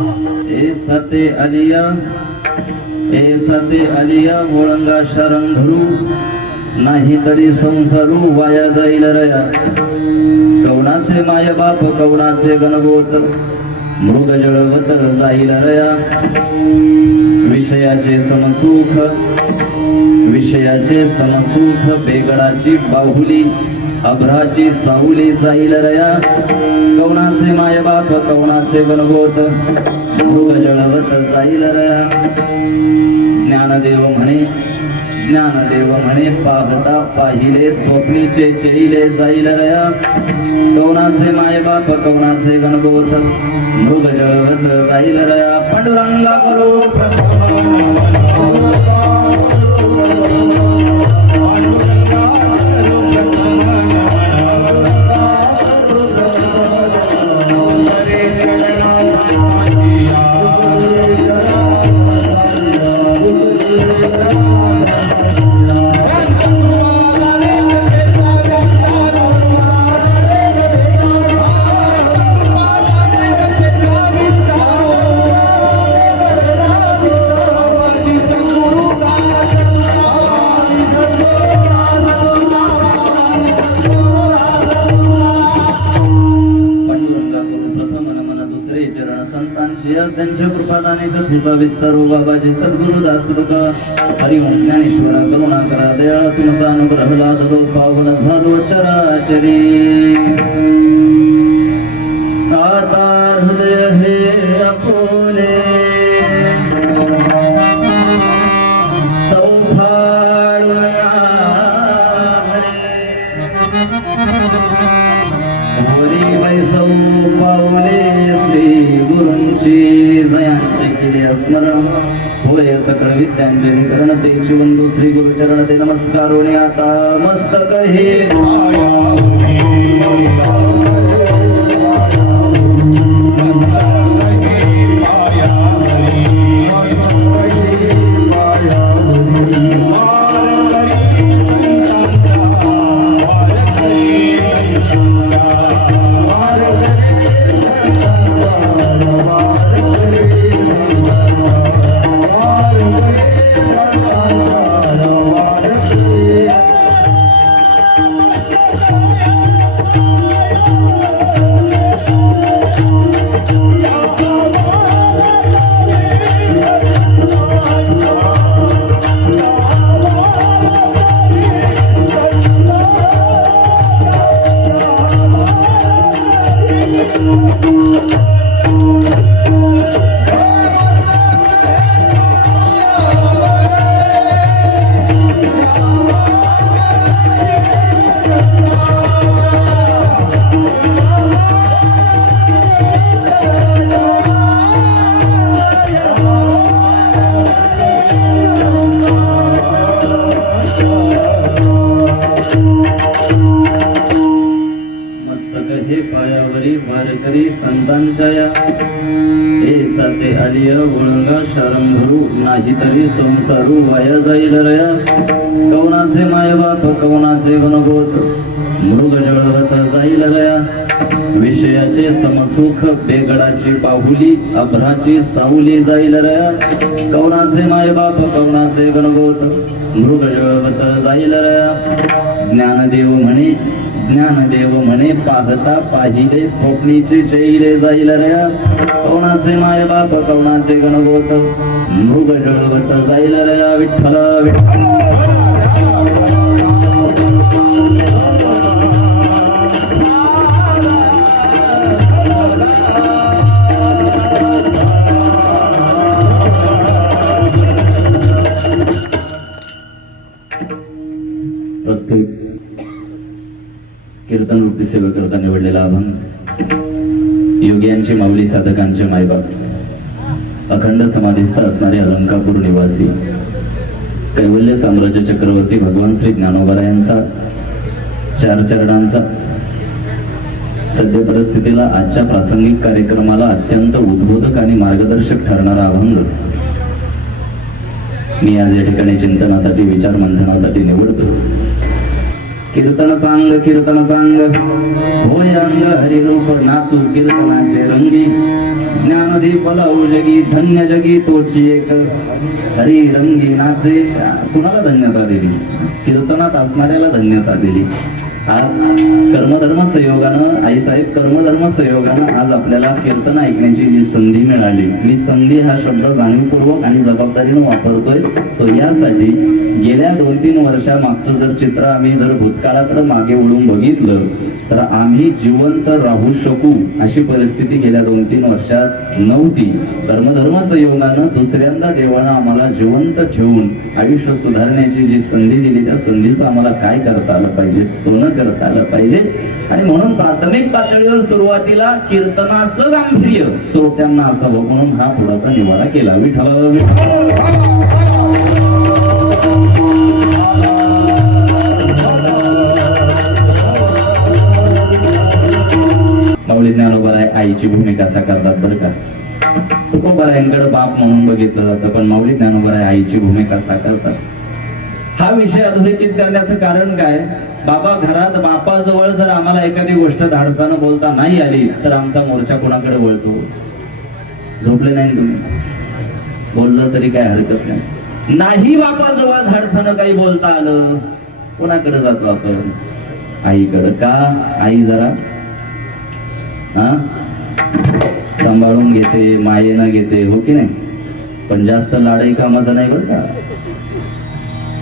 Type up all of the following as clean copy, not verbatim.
साते आलिया ओळंगा शरण धरू नाही तरी संसारू वाया जाईल रया कवणाचे माय बाप कवणाचे गणगोत मृग जळवत जाईल रया विषयाचे समसुख बेगडाची बाहुली अभ्राची साहुली जाईल रया कवणाचे माय बाप कवणाचे गणगोत मृग जळवत जाईल रया ज्ञानदेव म्हणे पाहता पाहिले स्वप्नीचे चेईले जाईल रया कवणाचे माय बाप कवणाचे गणगोत मृग जळवत जाईल रया पांडुरंगा करो त्यांच्या कृपादाने कथेचा विस्तार बाबाजी सद्गुरु दासरुका हरिओम ज्ञानेश्वर करुणा करा दयाळा तुमचा अनुग्रह लादलो पावन झालो चराचरी आता हृदय हे अपोले श्री गुरूंची जयांचे केले स्मरण होय सकळ विद्यांचे निकरण तेची बंधू श्री गुरुचरण ते नमस्कार होणे आता मस्तक हे साते आलिया ओळंगा शरण धरू नाही तरी संसारू वाया जाईल रया कवनाचे माय बाप कवनाचे गणगोत मृग जळवत जाईल रया विषयाचे समसुख बेगडाची बाहुली अभ्राची साहुली जाईल रया कवनाचे माय बाप कवनाचे गणगोत मृग जळवत जाईल रया ज्ञानदेव म्हणे पाहता पाहिले स्वप्नीचे चेईले जाईल रया कवनाचे माय बाप कवनाचे गणगोत मृग जळवत जाईल रया विठ्ठल विठ्ठल कीर्तन रूपी सेवा करता निवडलेला अभंग योग्यांची माऊली साधकांचे मायबाप अखंड समाधीस्थ असणारे अलंकापूर निवासी कैवल्य साम्राज्य चक्रवर्ती भगवान श्री ज्ञानोबरायांचा चार चरणांचा सध्या परिस्थितीला आजच्या प्रासंगिक कार्यक्रमाला अत्यंत उद्बोधक आणि मार्गदर्शक ठरणारा अभंग मी आज या ठिकाणी चिंतनासाठी विचार मंथनासाठी निवडतो. कीर्तन चांग होय अंग हरिरूप नाचू कीर्तनाचे रंगी ज्ञानदेव नाचे पलाऊ जगी धन्य जगी तोची एक हरी रंगी नाचे. कुणाला धन्यता दिली? कीर्तनात असणाऱ्याला धन्यता दिली. आज कर्मधर्म संयोगानं आईसाहेब कर्मधर्म संयोगानं आज आपल्याला कीर्तन ऐकण्याची जी संधी मिळाली. मी संधी हा शब्द जाणीवपूर्वक आणि जबाबदारीनं वापरतोय तो यासाठी गेल्या 2-3 वर्षामागचं जर चित्र आम्ही जर भूतकाळाकडे मागे वळून बघितलं तर आम्ही जिवंत राहू शकू अशी परिस्थिती गेल्या 2-3 वर्षात नव्हती. कर्मधर्म संयोगानं दुसऱ्यांदा देवानं आम्हाला जिवंत ठेवून आयुष्य सुधारण्याची जी संधी दिली त्या संधीचं आम्हाला काय करता आलं पाहिजे? सोनं करता आलं पाहिजे. आणि म्हणून प्राथमिक पातळीवर सुरुवातीला कीर्तनाचं गांभीर्य श्रोत्यांना असावं म्हणून हा पुढाचा निवाडा केला. माऊली ज्ञानोबाराय आईची भूमिका साकारतात बरं का. तुकोबारायांकडे बाप म्हणून बघितलं जातं पण माऊली ज्ञानोबाराय आईची भूमिका साकारतात. हा विषय अधोरेखित करण्याचं कारण काय? बाबा घरात बापाजवळ जर आम्हाला एखादी गोष्ट धाडसानं बोलता नाही आली तर आमचा मोर्चा कोणाकडे वळतो? झोपले नाही तुम्ही? बोललं तरी काय हरकत नाही. नाही बापाजवळ धाडसानं काही बोलता आलं कोणाकडे जातो आपण? आईकडे. का? आई जरा सांभाळून घेते, मायेनं घेते, हो की नाही? पण जास्त लाडही कामाचा नाही बरं का.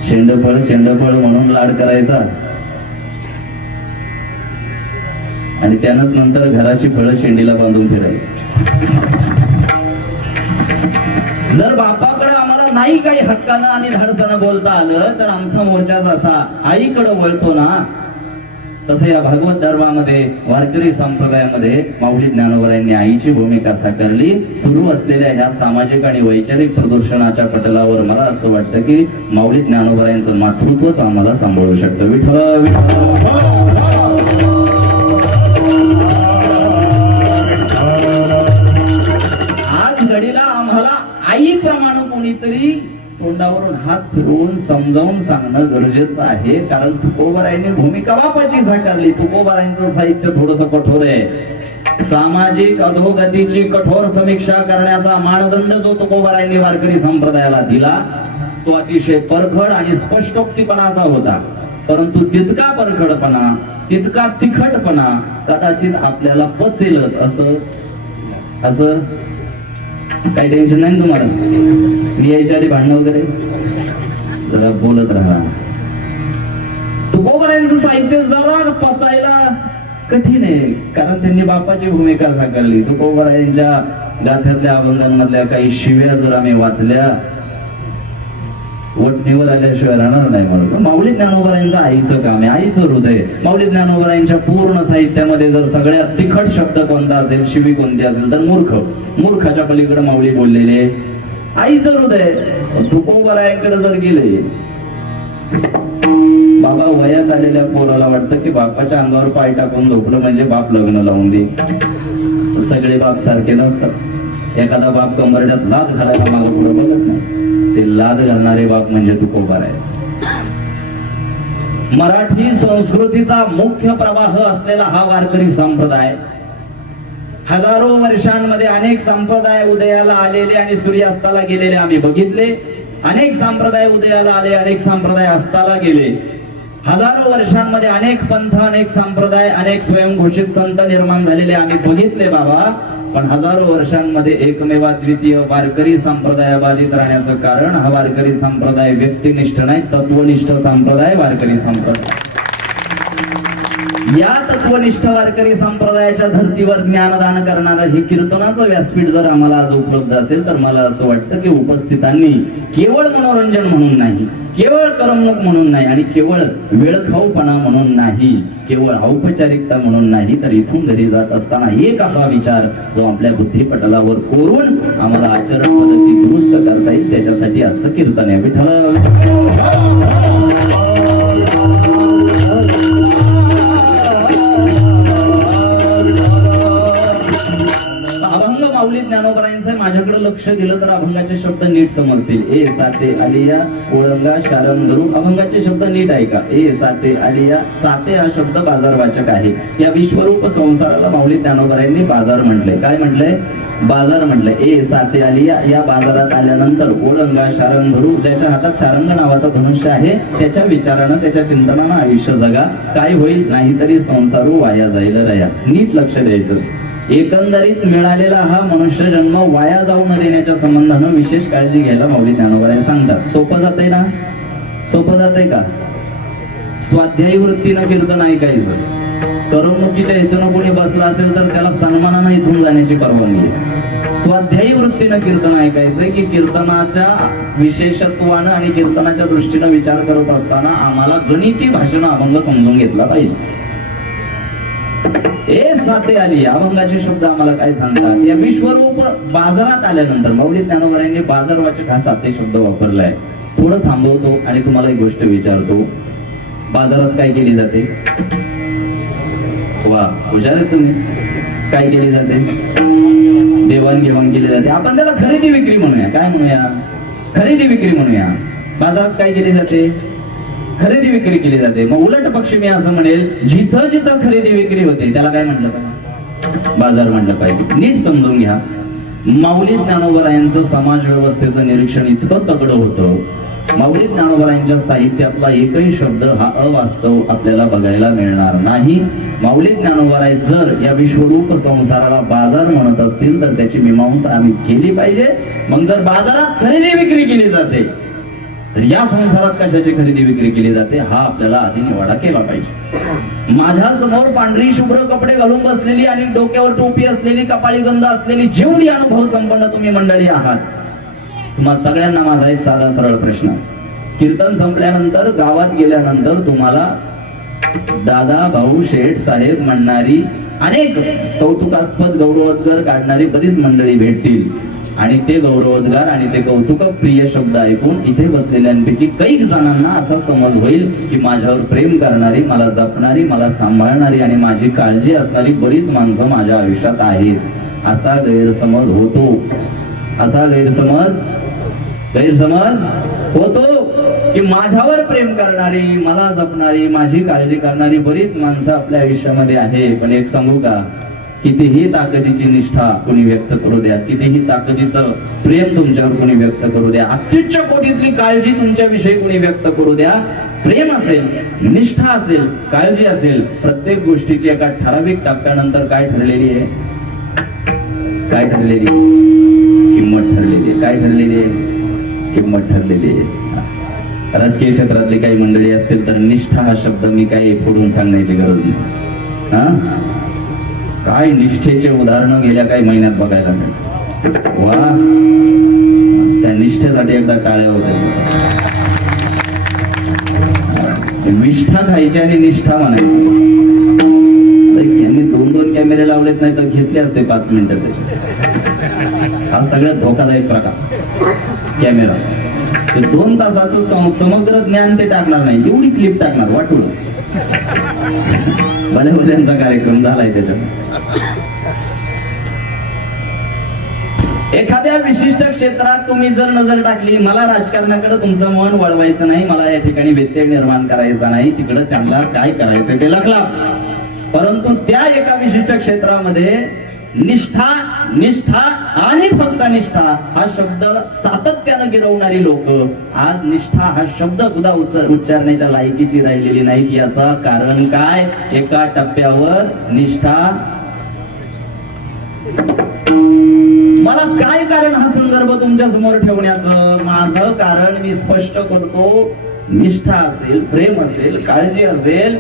शेंडफळ म्हणून लाड करायचा आणि त्यानंच नंतर घराची फळं शेंडीला बांधून फिरायची. जर बापाकडे आम्हाला नाही काही हक्कानं आणि धाडसानं बोलता आलं तर आमचा मोर्चा जसा आईकडे वळतो ना तसं या भागवत धर्मामध्ये वारकरी संप्रदायामध्ये माऊली ज्ञानोबारायांनी आईची भूमिका साकारली. सुरू असलेल्या ह्या सामाजिक आणि वैचारिक प्रदूषणाच्या पटलावर मला असं वाटतं की माऊली ज्ञानोबारायांचं मातृत्वच आम्हाला सांभाळू शकतं. आज घडीला आम्हाला आईप्रमाणे कोणीतरी तोंडावरून हात फिरवून समजावून सांगणं गरजेचं आहे. कारण तुकोबारायांनी भूमिका बापाची साकारली. तुकोबारायांचं साहित्य थोडस कठोर आहे. सामाजिक अधोगतीची कठोर समीक्षा करण्याचा मानदंड जो तुकोबारायांनी वारकरी संप्रदायाला दिला तो अतिशय परखड आणि स्पष्टोक्तीपणाचा होता. परंतु तितका परखडपणा तितका तिखटपणा कदाचित आपल्याला पचेलच असं काही टेन्शन नाही तुम्हाला. मी यायच्या आधी भांडण वगैरे जरा बोलत राहा. तुकोबारायांचं साहित्य जरा पचायला कठीण आहे कारण त्यांनी बापाची भूमिका साकारली. तुकोबारायांच्या गाथ्यातल्या अभंगांमधल्या काही शिव्या जर आम्ही वाचल्या वटणीवर आल्याशिवाय राहणार नाही. म्हणून माऊली ज्ञानोबारायांचं आईचं काम आहे, आईचं हृदय. माऊली ज्ञानोबारायांच्या पूर्ण साहित्यामध्ये जर सगळ्यात तिखट शब्द कोणता असेल, शिवी कोणती असेल तर मूर्खाच्या पलीकडे माऊली बोललेले आईचं हृदय. तुकोबारायांकडे जर गेले बाबा वयात आलेल्या पोराला वाटतं की बापाच्या अंगावर पाय टाकून झोपलं म्हणजे बाप लग्न लावून दे. सगळे बाप सारखे नसतात. एखादा बाप कंबरड्यात लाद घालायला मागं पुढे बघत नाही. ते लाद घालणारे बाप म्हणजे तुकोबाराय. मराठी संस्कृतीचा मुख्य प्रवाह असलेला हा वारकरी संप्रदाय हजारो वर्षांमध्ये अनेक संप्रदाय उदयाला आलेले आणि सूर्यास्ताला गेलेले आम्ही बघितले. अनेक संप्रदाय उदयाला आले, अनेक संप्रदाय अस्ताला गेले. हजारो वर्षांमध्ये अनेक पंथ, अनेक संप्रदाय, अनेक स्वयंघोषित संत निर्माण झालेले आम्ही बघितले बाबा. पण हजारो वर्षांमध्ये एकमेवा द्वितीय वारकरी संप्रदाय बाधित राहण्याचं कारण हा वारकरी संप्रदाय व्यक्तिनिष्ठ नाही, तत्वनिष्ठ संप्रदाय वारकरी संप्रदाय. या तत्वनिष्ठ वारकरी संप्रदायाच्या धर्तीवर ज्ञानदान करणारं हे कीर्तनाचं व्यासपीठ जर आम्हाला आज उपलब्ध असेल तर मला असं वाटतं की उपस्थितांनी केवळ मनोरंजन म्हणून नाही, केवळ करमणूक म्हणून नाही आणि केवळ वेळखाऊपणा म्हणून नाही, केवळ औपचारिकता म्हणून नाही तर इथून घरी जात असताना एक असा विचार जो आपल्या बुद्धिपटलावर कोरून आम्हाला आचरण पद्धती दुरुस्त करता येईल त्याच्यासाठी आजचं कीर्तन आहे. विठ्ठल माऊली ज्ञानोबरायांचं माझ्याकडे लक्ष दिलं तर अभंगाचे शब्द नीट समजतील. ए साते आलिया ओळंगा शारंगरू, अभंगाचे शब्द नीट ऐका. ए साते आलिया, साते हा शब्द बाजारवाचक आहे. या विश्वरूप संसाराला माऊली ज्ञानोबरायांनी बाजार म्हटले. काय म्हटलंय? बाजार म्हटलंय. ए साते आलिया, या बाजारात आल्यानंतर ओळंगा शारंगरू, ज्याच्या हातात शारंग नावाचा धनुष्य आहे त्याच्या विचारानं त्याच्या चिंतनानं आयुष्य जगा. काय होईल? नाहीतरी संसारू वाया जाईल रया. नीट लक्ष द्यायचं. एकंदरीत मिळालेला हा मनुष्य जन्म वाया जाऊ न देण्याच्या संबंधानं विशेष काळजी घ्यायला माऊली ज्ञानोबराय सांगतात. सोपं जातंय ना? सोपं जातंय का? स्वाध्यायी वृत्तीनं कीर्तन ऐकायचं. करमणुकीच्या हेतून कोणी बसला असेल तर त्याला सन्मानानं इथून जाण्याची परवानगी आहे. स्वाध्यायी वृत्तीनं कीर्तन ऐकायचंय की कीर्तनाच्या विशेषत्वानं आणि कीर्तनाच्या दृष्टीनं विचार करत असताना आम्हाला गणिती भाषेनं अभंग समजून घेतला पाहिजे. ए साते आली, अभंगाचे शब्द आम्हाला काय सांगतात? या विश्वरूप बाजारात आल्यानंतर माऊली ज्ञानोबरायांनी बाजारवाचक हा साते शब्द वापरलाय. थोडं थांबवतो आणि तुम्हाला एक गोष्ट विचारतो. बाजारात काय केली जाते? वा, हुशार आहे तुम्ही. काय केली जाते? देवाणघेवाण केली जाते. आपण त्याला खरेदी विक्री म्हणूया. काय म्हणूया? खरेदी विक्री म्हणूया. बाजारात काय केली जाते? खरेदी विक्री केली जाते. मग उलट पक्षी मी असं म्हणेल, जिथं जिथं खरेदी विक्री होते त्याला काय म्हटलं पाहिजे? बाजार म्हटलं पाहिजे. नीट समजून घ्या. माऊली ज्ञानोबरायांचं समाज व्यवस्थेचं निरीक्षण इतकं तगडं होतं. माऊली ज्ञानोबरायांच्या साहित्यातला एकही शब्द हा अवास्तव आपल्याला बघायला मिळणार नाही. माऊली ज्ञानोबराय जर या विश्वरूप संसाराला बाजार म्हणत असतील तर त्याची मीमांसा आम्ही केली पाहिजे. मग जर बाजारात खरेदी विक्री केली जाते तर या संसारात कशाची खरेदी विक्री केली जाते हा आपल्याला आधी निवाडा केला पाहिजे. माझ्या समोर पांढरी शुभ्र कपडे घालून बसलेली आणि डोक्यावर टोपी असलेली, कपाळी गंध असलेली जेवढी अनुभव संपन्न तुम्ही मंडळी आहात, तुम्हा सगळ्यांना माझा एक साधा सरळ प्रश्न. कीर्तन संपल्यानंतर गावात गेल्यानंतर तुम्हाला दादा, भाऊ, शेठ, साहेब म्हणणारी अनेक कौतुकास्पद गौरवोद्गार काढणारी बरीच मंडळी भेटतील. आणि ते गौरवोद्गार आणि ते कौतुक प्रिय शब्द ऐकून इथे बसलेल्यांपैकी कैक जणांना असा समज होईल की माझ्यावर प्रेम करणारी, मला जपणारी, मला सांभाळणारी आणि माझी काळजी असणारी बरीच माणसं माझ्या आयुष्यात आहेत. असा गैरसमज होतो. असा गैरसमज होतो की माझ्यावर प्रेम करणारी, मला जपणारी, माझी काळजी करणारी बरीच माणसं आपल्या आयुष्यामध्ये आहे. पण एक सांगू का? कितीही ताकदीची निष्ठा कोणी व्यक्त करू द्या, कितीही ताकदीचं प्रेम तुमच्यावर कोणी व्यक्त करू द्या, अत्युच्च कोटीतली काळजी तुमच्या विषयी कोणी व्यक्त करू द्या, प्रेम असेल, निष्ठा असेल, काळजी असेल, प्रत्येक गोष्टीची एका ठराविक टप्प्यानंतर काय ठरलेली आहे? काय ठरलेली? किंमत ठरलेली आहे. काय ठरलेली आहे? किंमत ठरलेली आहे. राजकीय क्षेत्रातली काही मंडळी असतील तर निष्ठा हा शब्द मी काही फोडून सांगण्याची गरज नाही. हा, काय निष्ठेचे उदाहरणं गेल्या काही महिन्यात बघायला मिळत. वा, त्या निष्ठेसाठी एकदा टाळ्या होत्या. निष्ठा खायची आणि निष्ठा म्हणायची. यांनी 2-2 कॅमेरे लावलेत नाही तर घेतले असते 5 मिनिटं. हा सगळ्यात धोकादायक प्रकार कॅमेरा. 2 तासाचं समग्र ज्ञान ते टाकणार नाही, एवढी क्लिप टाकणार वाटून. भल्या कार्यक्रम झालाय त्याच्यात. एखाद्या विशिष्ट क्षेत्रात तुम्ही जर नजर टाकली, मला राजकारणाकडे तुमचं मन वळवायचं नाही, मला या ठिकाणी व्यत्यय निर्माण करायचा नाही, तिकडे त्यांना काय करायचं ते लखला. परंतु त्या एका विशिष्ट क्षेत्रामध्ये निष्ठा, निष्ठा आणि फक्त निष्ठा हा शब्द सातत्यानं गिरवणारी लोक आज निष्ठा हा शब्द सुद्धा उच्चारण्याच्या लायकीची राहिलेली नाहीत. याचं कारण काय? एका टप्प्यावर निष्ठा. मला काय कारण हा संदर्भ तुमच्या समोर ठेवण्याचं? माझं कारण मी स्पष्ट करतो. निष्ठा असेल, प्रेम असेल, काळजी असेल,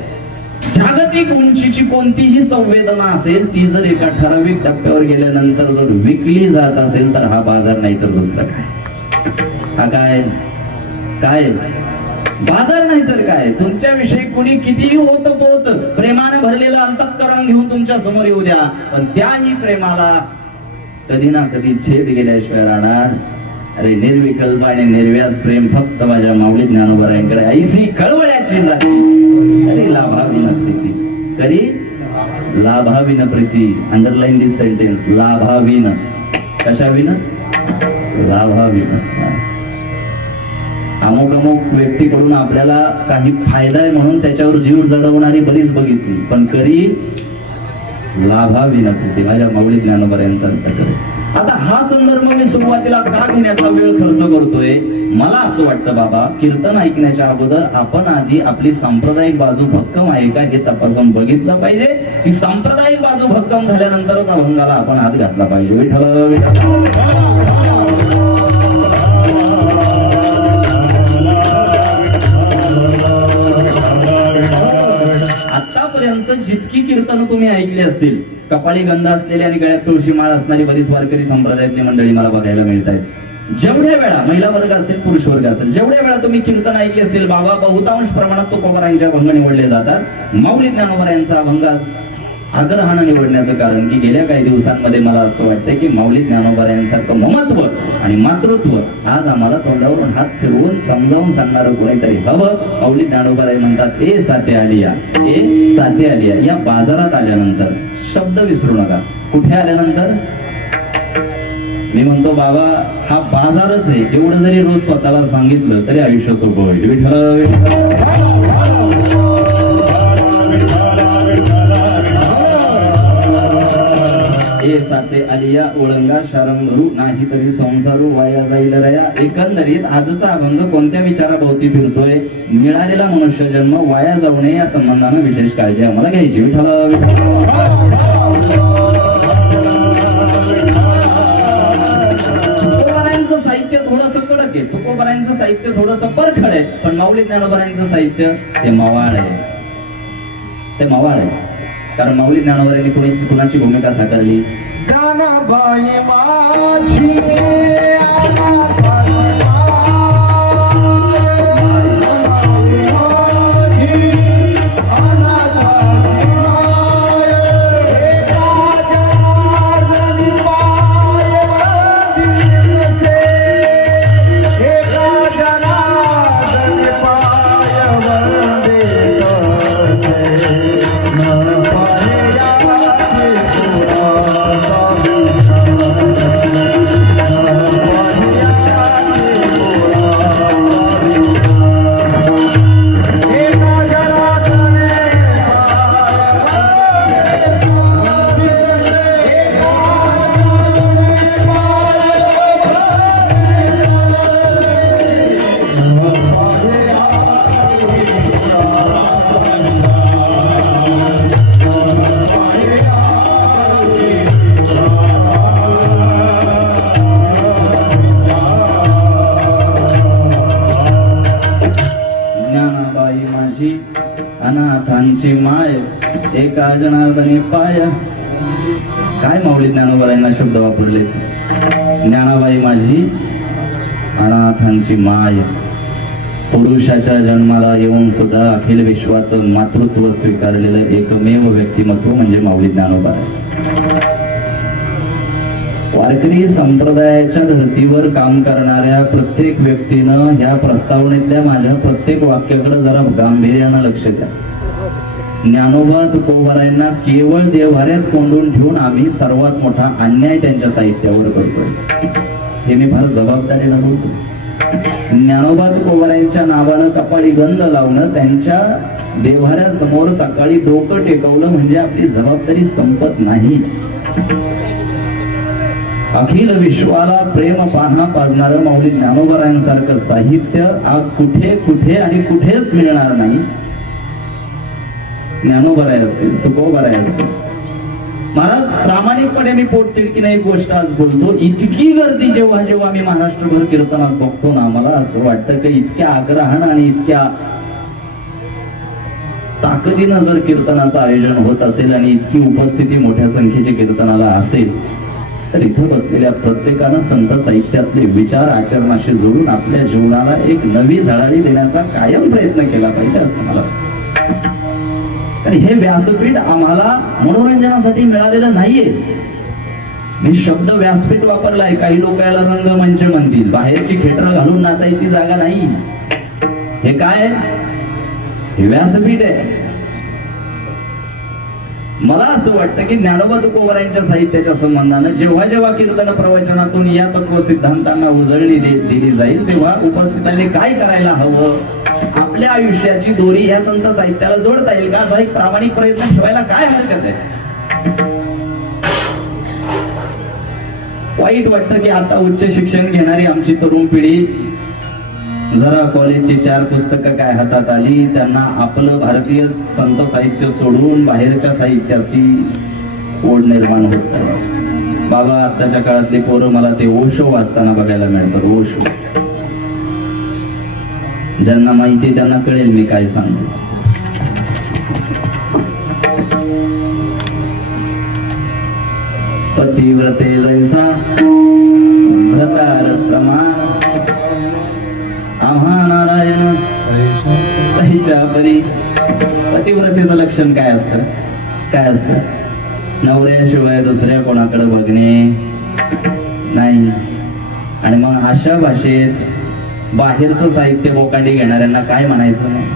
जागतिक उंचीची कोणतीही संवेदना असेल, ती जर एका ठराविक टप्प्यावर गेल्यानंतर जर विकली जात असेल तर हा बाजार नाही तर दुसरं काय? हा काय काय बाजार नाही तर काय? तुमच्याविषयी कुणी कितीही होत पोत प्रेमाने भरलेलं अंतःकरण घेऊन तुमच्या समोर येऊ द्या, पण त्याही प्रेमाला कधी ना कधी छेद गेल्याशिवाय राहणार. अरे निर्विकल्प आणि निर्व्याज प्रेम फक्त माझ्या माऊली ज्ञानोबरायांकडे ऐसी कळवळ्याची जाती. अरे लाभाविन प्रीती, तरी लाभाविन प्रीती. अंडरलाईन दिस सेंटेन्स, लाभाविन. कशाविना? लाभाविना. अमुक अमुक व्यक्तीकडून आपल्याला काही फायदा आहे म्हणून त्याच्यावर जीव जडवणारी बरीच बघितली, पण करी लाभाविना कृती. माझ्या माऊली ज्ञानोबा यांचा अर्थ करे. आता हा संदर्भ मी सुरुवातीला का घेण्याचा वेळ खर्च करतोय? मला असं वाटतं बाबा, कीर्तन ऐकण्याच्या अगोदर आपण आधी आपली सांप्रदायिक बाजू भक्कम आहे का हे तपासून बघितलं पाहिजे. ती सांप्रदायिक बाजू भक्कम झाल्यानंतरच अभंगाला आपण हात घातला पाहिजे. विठ्ठल आतापर्यंत जितकी कीर्तन तुम्ही ऐकली असतील, कपाळी गंध असलेली आणि गळ्यात तुळशी माळ असणारी बरीच वारकरी संप्रदायातली मंडळी मला बघायला मिळत आहेत. जेवढ्या वेळा महिला वर्ग असेल पुरुष वर्ग असेल, जेवढ्या वेळा तुम्ही कीर्तन ऐकले असतील बाबा, बहुतांश प्रमाणात तुकोबारायांचे अभंग निवडले जातात. माऊली ज्ञानोबा यांचा अभंग आग्रहानं निवडण्याचं कारण की गेल्या काही दिवसांमध्ये मला असं वाटतंय की माऊली ज्ञानोबा यांसारखं ममत्व आणि मातृत्व आज आम्हाला तोंडावरून हात फिरवून समजावून सांगणारं कोणीतरी हवं. माऊली ज्ञानोबा म्हणतात, ए साथे आलिया, ए साथे आलिया. या बाजारात आल्यानंतर शब्द विसरू नका. कुठे आल्यानंतर? मी म्हणतो बाबा हा बाजारच आहे, एवढं जरी रोज स्वतःला सांगितलं तरी आयुष्य सोपं होईल. विठ्ठल ए साथे आलिया ओळंगा शारंग धरू, नाही तरी संसारू वाया जाईल रया. एकंदरीत आजचा अभंग कोणत्या विचाराभोवती फिरतोय? मिळालेला मनुष्य जन्म वाया जाऊ नये या संबंधानं विशेष काळजी आम्हाला घ्यायची. विठ्ठल तुकोबारायांचं साहित्य थोडंसं कडक आहे, तुकोबारायांचं साहित्य थोडंसं परखड आहे, पण माऊली ज्ञानोबारायांचं साहित्य ते मवाळ आहे. ते मवाळ आहे. कारण माऊली ज्ञानोबारायांनी कुणाची भूमिका साकारली? ज्ञानोबाई माझी अनाथांची माय एका जनार्दनी पाय. काय माऊली ज्ञानोबारायांना शब्द वापरले? ज्ञानाबाई माझी अनाथांची माय. पुरुषाच्या जन्माला येऊन सुद्धा अखिल विश्वाचं मातृत्व स्वीकारलेलं एकमेव व्यक्तिमत्व म्हणजे माऊली ज्ञानोबा. वारकरी संप्रदायाच्या धर्तीवर काम करणाऱ्या प्रत्येक व्यक्तीनं ह्या प्रस्तावनेतल्या माझ्या प्रत्येक वाक्याकडे जरा गांभीर्यानं लक्ष द्या. ज्ञानोबा तुकोबारायांना केवळ देव्हाऱ्यात कोंडून ठेवून आम्ही सर्वात मोठा अन्याय त्यांच्या साहित्यावर करतोय. हे मी फार जबाबदारीनं बोलतो. ज्ञानोबा तुकोबारायांच्या नावानं कपाळी गंध लावणं, त्यांच्या देव्हाऱ्यासमोर सकाळी डोकं टेकवलं म्हणजे आपली जबाबदारी संपत नाही. अखिल विश्वाला प्रेम पाहणा पाजणारं माऊली ज्ञानोबारायांसारखं साहित्य आज कुठे कुठे आणि कुठेच मिळणार नाही. ज्ञानोबाराय असतील, तुकोबाराय असतील. महाराज प्रामाणिकपणे मी पोटतिडकीने एक गोष्ट आज बोलतो, इतकी गर्दी जेव्हा जेव्हा मी महाराष्ट्रभर कीर्तनात बघतो ना, मला असं वाटतं की इतक्या आग्रहानं आणि इतक्या ताकदीनं जर कीर्तनाचं आयोजन होत असेल आणि इतकी उपस्थिती मोठ्या संख्येची कीर्तनाला असेल तर इथं बसलेल्या प्रत्येकानं संत साहित्यातले विचार आचरणाशी जोडून आपल्या जीवनाला एक नवी झळाळी देण्याचा कायम प्रयत्न केला पाहिजे असं मला वाटतं. आणि हे व्यासपीठ आम्हाला मनोरंजनासाठी मिळालेलं नाहीये. मी शब्द व्यासपीठ वापरलाय, काही लोक याला रंगमंच म्हणतील. बाहेरची खेटर घालून नाचायची जागा नाही. हे काय? हे व्यासपीठ आहे. मला असं वाटतं की ज्ञानोबा तुकोबरायांच्या साहित्याच्या संबंधानं जेव्हा जेव्हा कीर्तन प्रवचनातून या तत्व सिद्धांतांना उजळणी दिली जाईल तेव्हा उपस्थितांनी काय करायला हवं, आपल्या आयुष्याची दोरी या संत साहित्याला जोडता येईल का असा एक प्रामाणिक प्रयत्न ठेवायला काय हरकत आहे. वाईट वाटतं की आता उच्च शिक्षण घेणारी आमची तरुण पिढी जरा कॉलेजची 4 पुस्तकं काय हातात आली, त्यांना आपलं भारतीय संत साहित्य सोडून बाहेरच्या साहित्याची ओढ निर्माण होत चालली. बाबा आताच्या काळातली पोरं मला ते ओशो वाचताना बघायला मिळतात. ओशो ज्यांना माहिती त्यांना कळेल मी काय सांगतो. पतिव्रते जैसा व्रतार प्रमाण आम्हा नारायण तैशा परी. पतिव्रतेचं लक्षण काय असतं, काय असतं? नवऱ्याशिवाय दुसऱ्या कोणाकडे बघणे नाही. आणि मग अशा भाषेत बाहेरचं साहित्य बोकांडी घेणाऱ्यांना काय म्हणायचं नाही.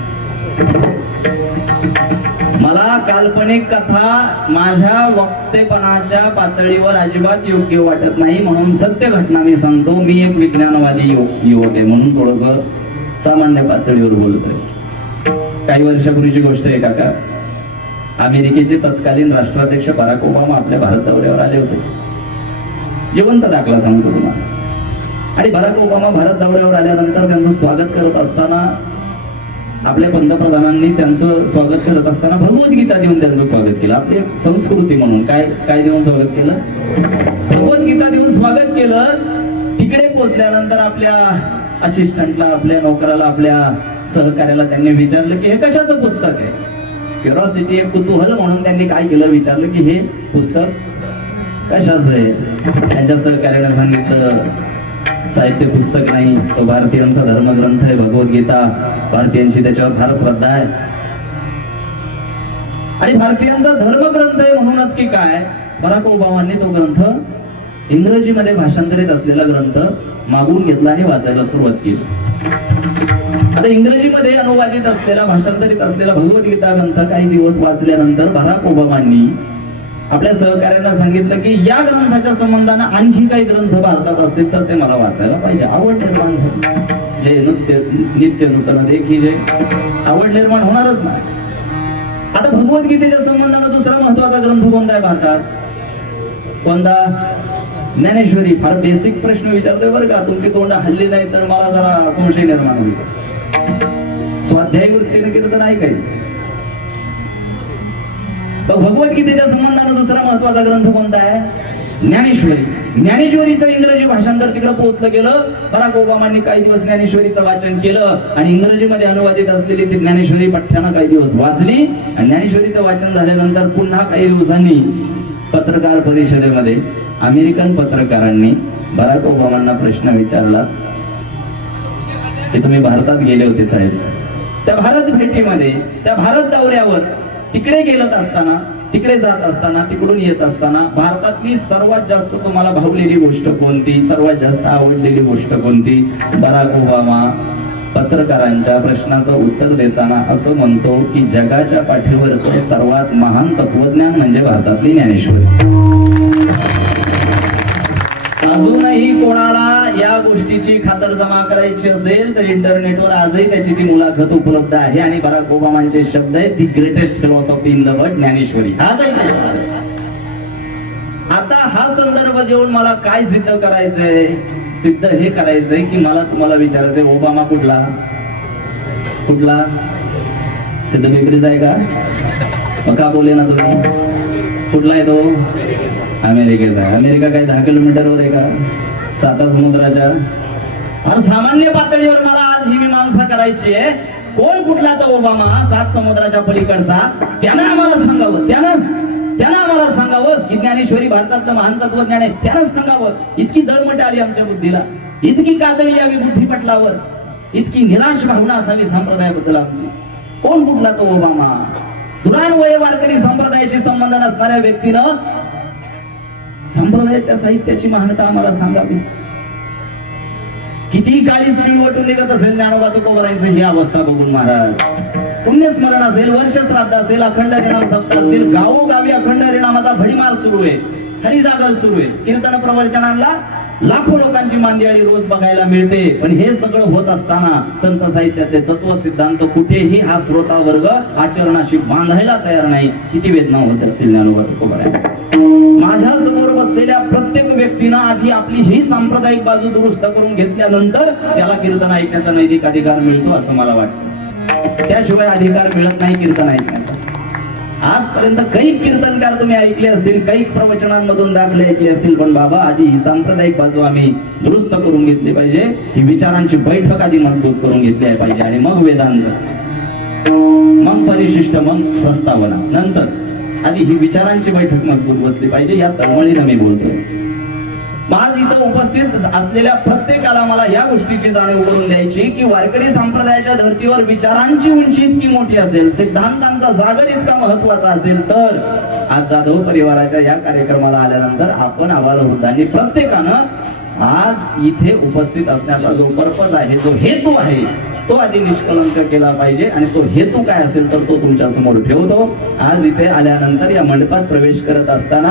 मला काल्पनिक कथा माझ्या वक्तेपणाच्या पातळीवर अजिबात योग्य वाटत नाही, म्हणून सत्य घटना मी सांगतो. मी एक विज्ञानवादी युवक आहे म्हणून थोडस सामान्य पातळीवर बोलतोय. काही वर्षापूर्वीची गोष्ट आहे काका, अमेरिकेचे तत्कालीन राष्ट्राध्यक्ष बराक ओबामा आपल्या भारत दौऱ्यावर आले होते. जिवंत दाखला सांगतो तुम्हाला. आणि बराक ओबामा भारत दौऱ्यावर आल्यानंतर त्यांचं स्वागत करत असताना आपल्या पंतप्रधानांनी त्यांचं स्वागत करत असताना भगवद्गीता देऊन त्यांचं स्वागत केलं. आपली एक संस्कृती म्हणून काय देऊन स्वागत केलं? भगवद्गीता देऊन स्वागत केलं. तिकडे पोहोचल्यानंतर आपल्या असिस्टंटला, आपल्या नोकराला, आपल्या सहकार्याला त्यांनी विचारलं की हे कशाचं पुस्तक आहे. क्युरॉसिटी, एक कुतूहल म्हणून त्यांनी काय केलं, विचारलं की हे पुस्तक कशाचं आहे. त्यांच्या सहकार्याने सांगितलं साहित्य पुस्तक नाही, तो भारतीयांचा धर्मग्रंथ आहे भगवद्गीता. भारतीयांची त्याच्यावर फार श्रद्धा आहे आणि भारतीयांचा धर्मग्रंथ आहे म्हणूनच की काय, बराक ओबामांनी तो ग्रंथ इंग्रजीमध्ये भाषांतरित असलेला ग्रंथ मागून घेतला आणि वाचायला सुरुवात केली. आता इंग्रजीमध्ये अनुवादित असलेला, भाषांतरित असलेला भगवद्गीता ग्रंथ काही दिवस वाचल्यानंतर बराक ओबामांनी आपल्या सहकार्यांना सांगितलं की या ग्रंथाच्या संबंधानं आणखी काही ग्रंथ भारतात असतील तर ते मला वाचायला पाहिजे. आवड निर्माण जे नित्य नूतन देखी जे आवड निर्माण होणारच नाही. आता भगवद्गीतेच्या संबंधानं दुसरा महत्वाचा ग्रंथ कोणता आहे भारतात? कोणता? ज्ञानेश्वरी. फार बेसिक प्रश्न विचारतोय बरं का, तुमची तोंड हल्ली नाही तर मला जरा संशय निर्माण होईल. स्वाध्याय वृत्तीने कीर्तन ऐकायचं. भगवद्गीतेच्या संबंधानं दुसरा महत्वाचा ग्रंथ कोणता आहे? ज्ञानेश्वरी. ज्ञानेश्वरीचं इंग्रजी भाषांतर तिकडे पोहोचलं गेलं. बराक ओबामांनी काही दिवस ज्ञानेश्वरीचं वाचन केलं आणि इंग्रजीमध्ये अनुवादित असलेली ती ज्ञानेश्वरी पठ्ठ्यानं काही दिवस वाचली. आणि ज्ञानेश्वरीचं वाचन झाल्यानंतर पुन्हा काही दिवसांनी पत्रकार परिषदेमध्ये अमेरिकन पत्रकारांनी बराक ओबामांना प्रश्न विचारला की तुम्ही भारतात गेले होते साहेब, त्या भारत भेटीमध्ये, त्या भारत दौऱ्यावर तिकडे गेलत असताना, तिकडे जात असताना, तिकडून येत असताना भारतातली सर्वात जास्त तुम्हाला भावलेली गोष्ट कोणती, सर्वात जास्त आवडलेली गोष्ट कोणती? बराक ओबामा पत्रकारांच्या प्रश्नाचं उत्तर देताना असं म्हणतो की जगाच्या पाठीवरचं सर्वात महान तत्वज्ञान म्हणजे भारतातली ज्ञानेश्वरी. अजूनही कोणाला या गोष्टीची खातरजमा करायची असेल तर इंटरनेटवर आजही त्याची ती मुलाखत उपलब्ध आहे आणि बराक ओबामांचे शब्द आहेत, the greatest philosophy in the world Dnyaneshwari. आता हा संदर्भ देऊन मला काय सिद्ध करायचंय? सिद्ध हे करायचंय की मला तुम्हाला विचारायचंय ओबामा कुठला कुठला सिद्ध बेकरीचा आहे का? मग का बोले ना तुम्ही? कुठला आहे तो? अमेरिकेचा आहे. अमेरिका काय 10 किलोमीटरवर आहे का? 7 समुद्राच्या. आणि सामान्य पातळीवर मला आज ही मीमांसा करायची आहे, कोण कुठला तो ओबामा 7 समुद्राच्या पलीकडचा, त्यानं आम्हाला सांगावं, त्यानं आम्हाला सांगावं की ज्ञानेश्वरी भारतातलं महान तत्वज्ञान आहे. त्यानं सांगावं. इतकी जळमट आली आमच्या बुद्धीला, इतकी काजळी यावी बुद्धिपटलावर, इतकी निराश भावना असावी संप्रदायाबद्दल आमची. कोण कुठला तो ओबामा? दुरान्वये वारकरी संप्रदायाशी संबंध नसणाऱ्या व्यक्तीनं संप्रदायाच्या साहित्याची महानता आम्हाला सांगावी. किती काळी सुई वटून निघत असेल ज्ञानोबा तुकोबरायांचं ही अवस्था बघून महाराज. पुण्यस्मरण असेल, वर्ष श्राद्ध असेल, अखंड हरिनाम सप्ताह असतील, गावोगावी अखंड हरिनामाचा भडीमार सुरू आहे, हरिजागर सुरू आहे. कीर्तन प्रवचनाला लाखो लोकांची मांदियाळी रोज बघायला मिळते. पण हे सगळं होत असताना संत साहित्यातले तत्व सिद्धांत कुठेही हा श्रोता वर्ग आचरणाशी बांधायला तयार नाही. किती वेदना होत असतील ज्ञानोबा तुकोबाराया. माझ्या समोर बसलेल्या प्रत्येक व्यक्तीनं आधी आपली ही सांप्रदायिक बाजू दुरुस्त करून घेतल्यानंतर त्याला कीर्तन ऐकण्याचा नैतिक अधिकार मिळतो असं मला वाटतं. त्याशिवाय अधिकार मिळत नाही कीर्तन ऐकण्याचा. आजपर्यंत काही कीर्तनकार तुम्ही ऐकले असतील, काही प्रवचनांमधून दाखले ऐकले असतील, पण बाबा आधी ही सांप्रदायिक बाजू आम्ही दुरुस्त करून घेतली पाहिजे. ही विचारांची बैठक आधी मजबूत करून घेतली पाहिजे आणि मग वेदांत, मग परिशिष्ट, मग प्रस्तावना, नंतर आधी ही विचारांची बैठक मजबूत बसली पाहिजे. या तळमळीनं मी बोलतोय. आज इथं उपस्थित असलेल्या प्रत्येकाला मला या गोष्टीची जाणीव करून द्यायची की वारकरी संप्रदायाच्या धर्तीवर विचारांची उंची इतकी मोठी असेल, सिद्धांतांचा जागर इतका महत्वाचा असेल, तर आज जाधव परिवाराच्या या कार्यक्रमाला आल्यानंतर आपण आबालवृद्धांनी प्रत्येकानं आज इथे उपस्थित असण्याचा जो पर्पज आहे, जो हेतू आहे, तो आधी निष्कलंक केला पाहिजे. आणि तो हेतू काय असेल तर तो तुमच्या समोर ठेवतो. आज इथे आल्यानंतर या मंडपात प्रवेश करत असताना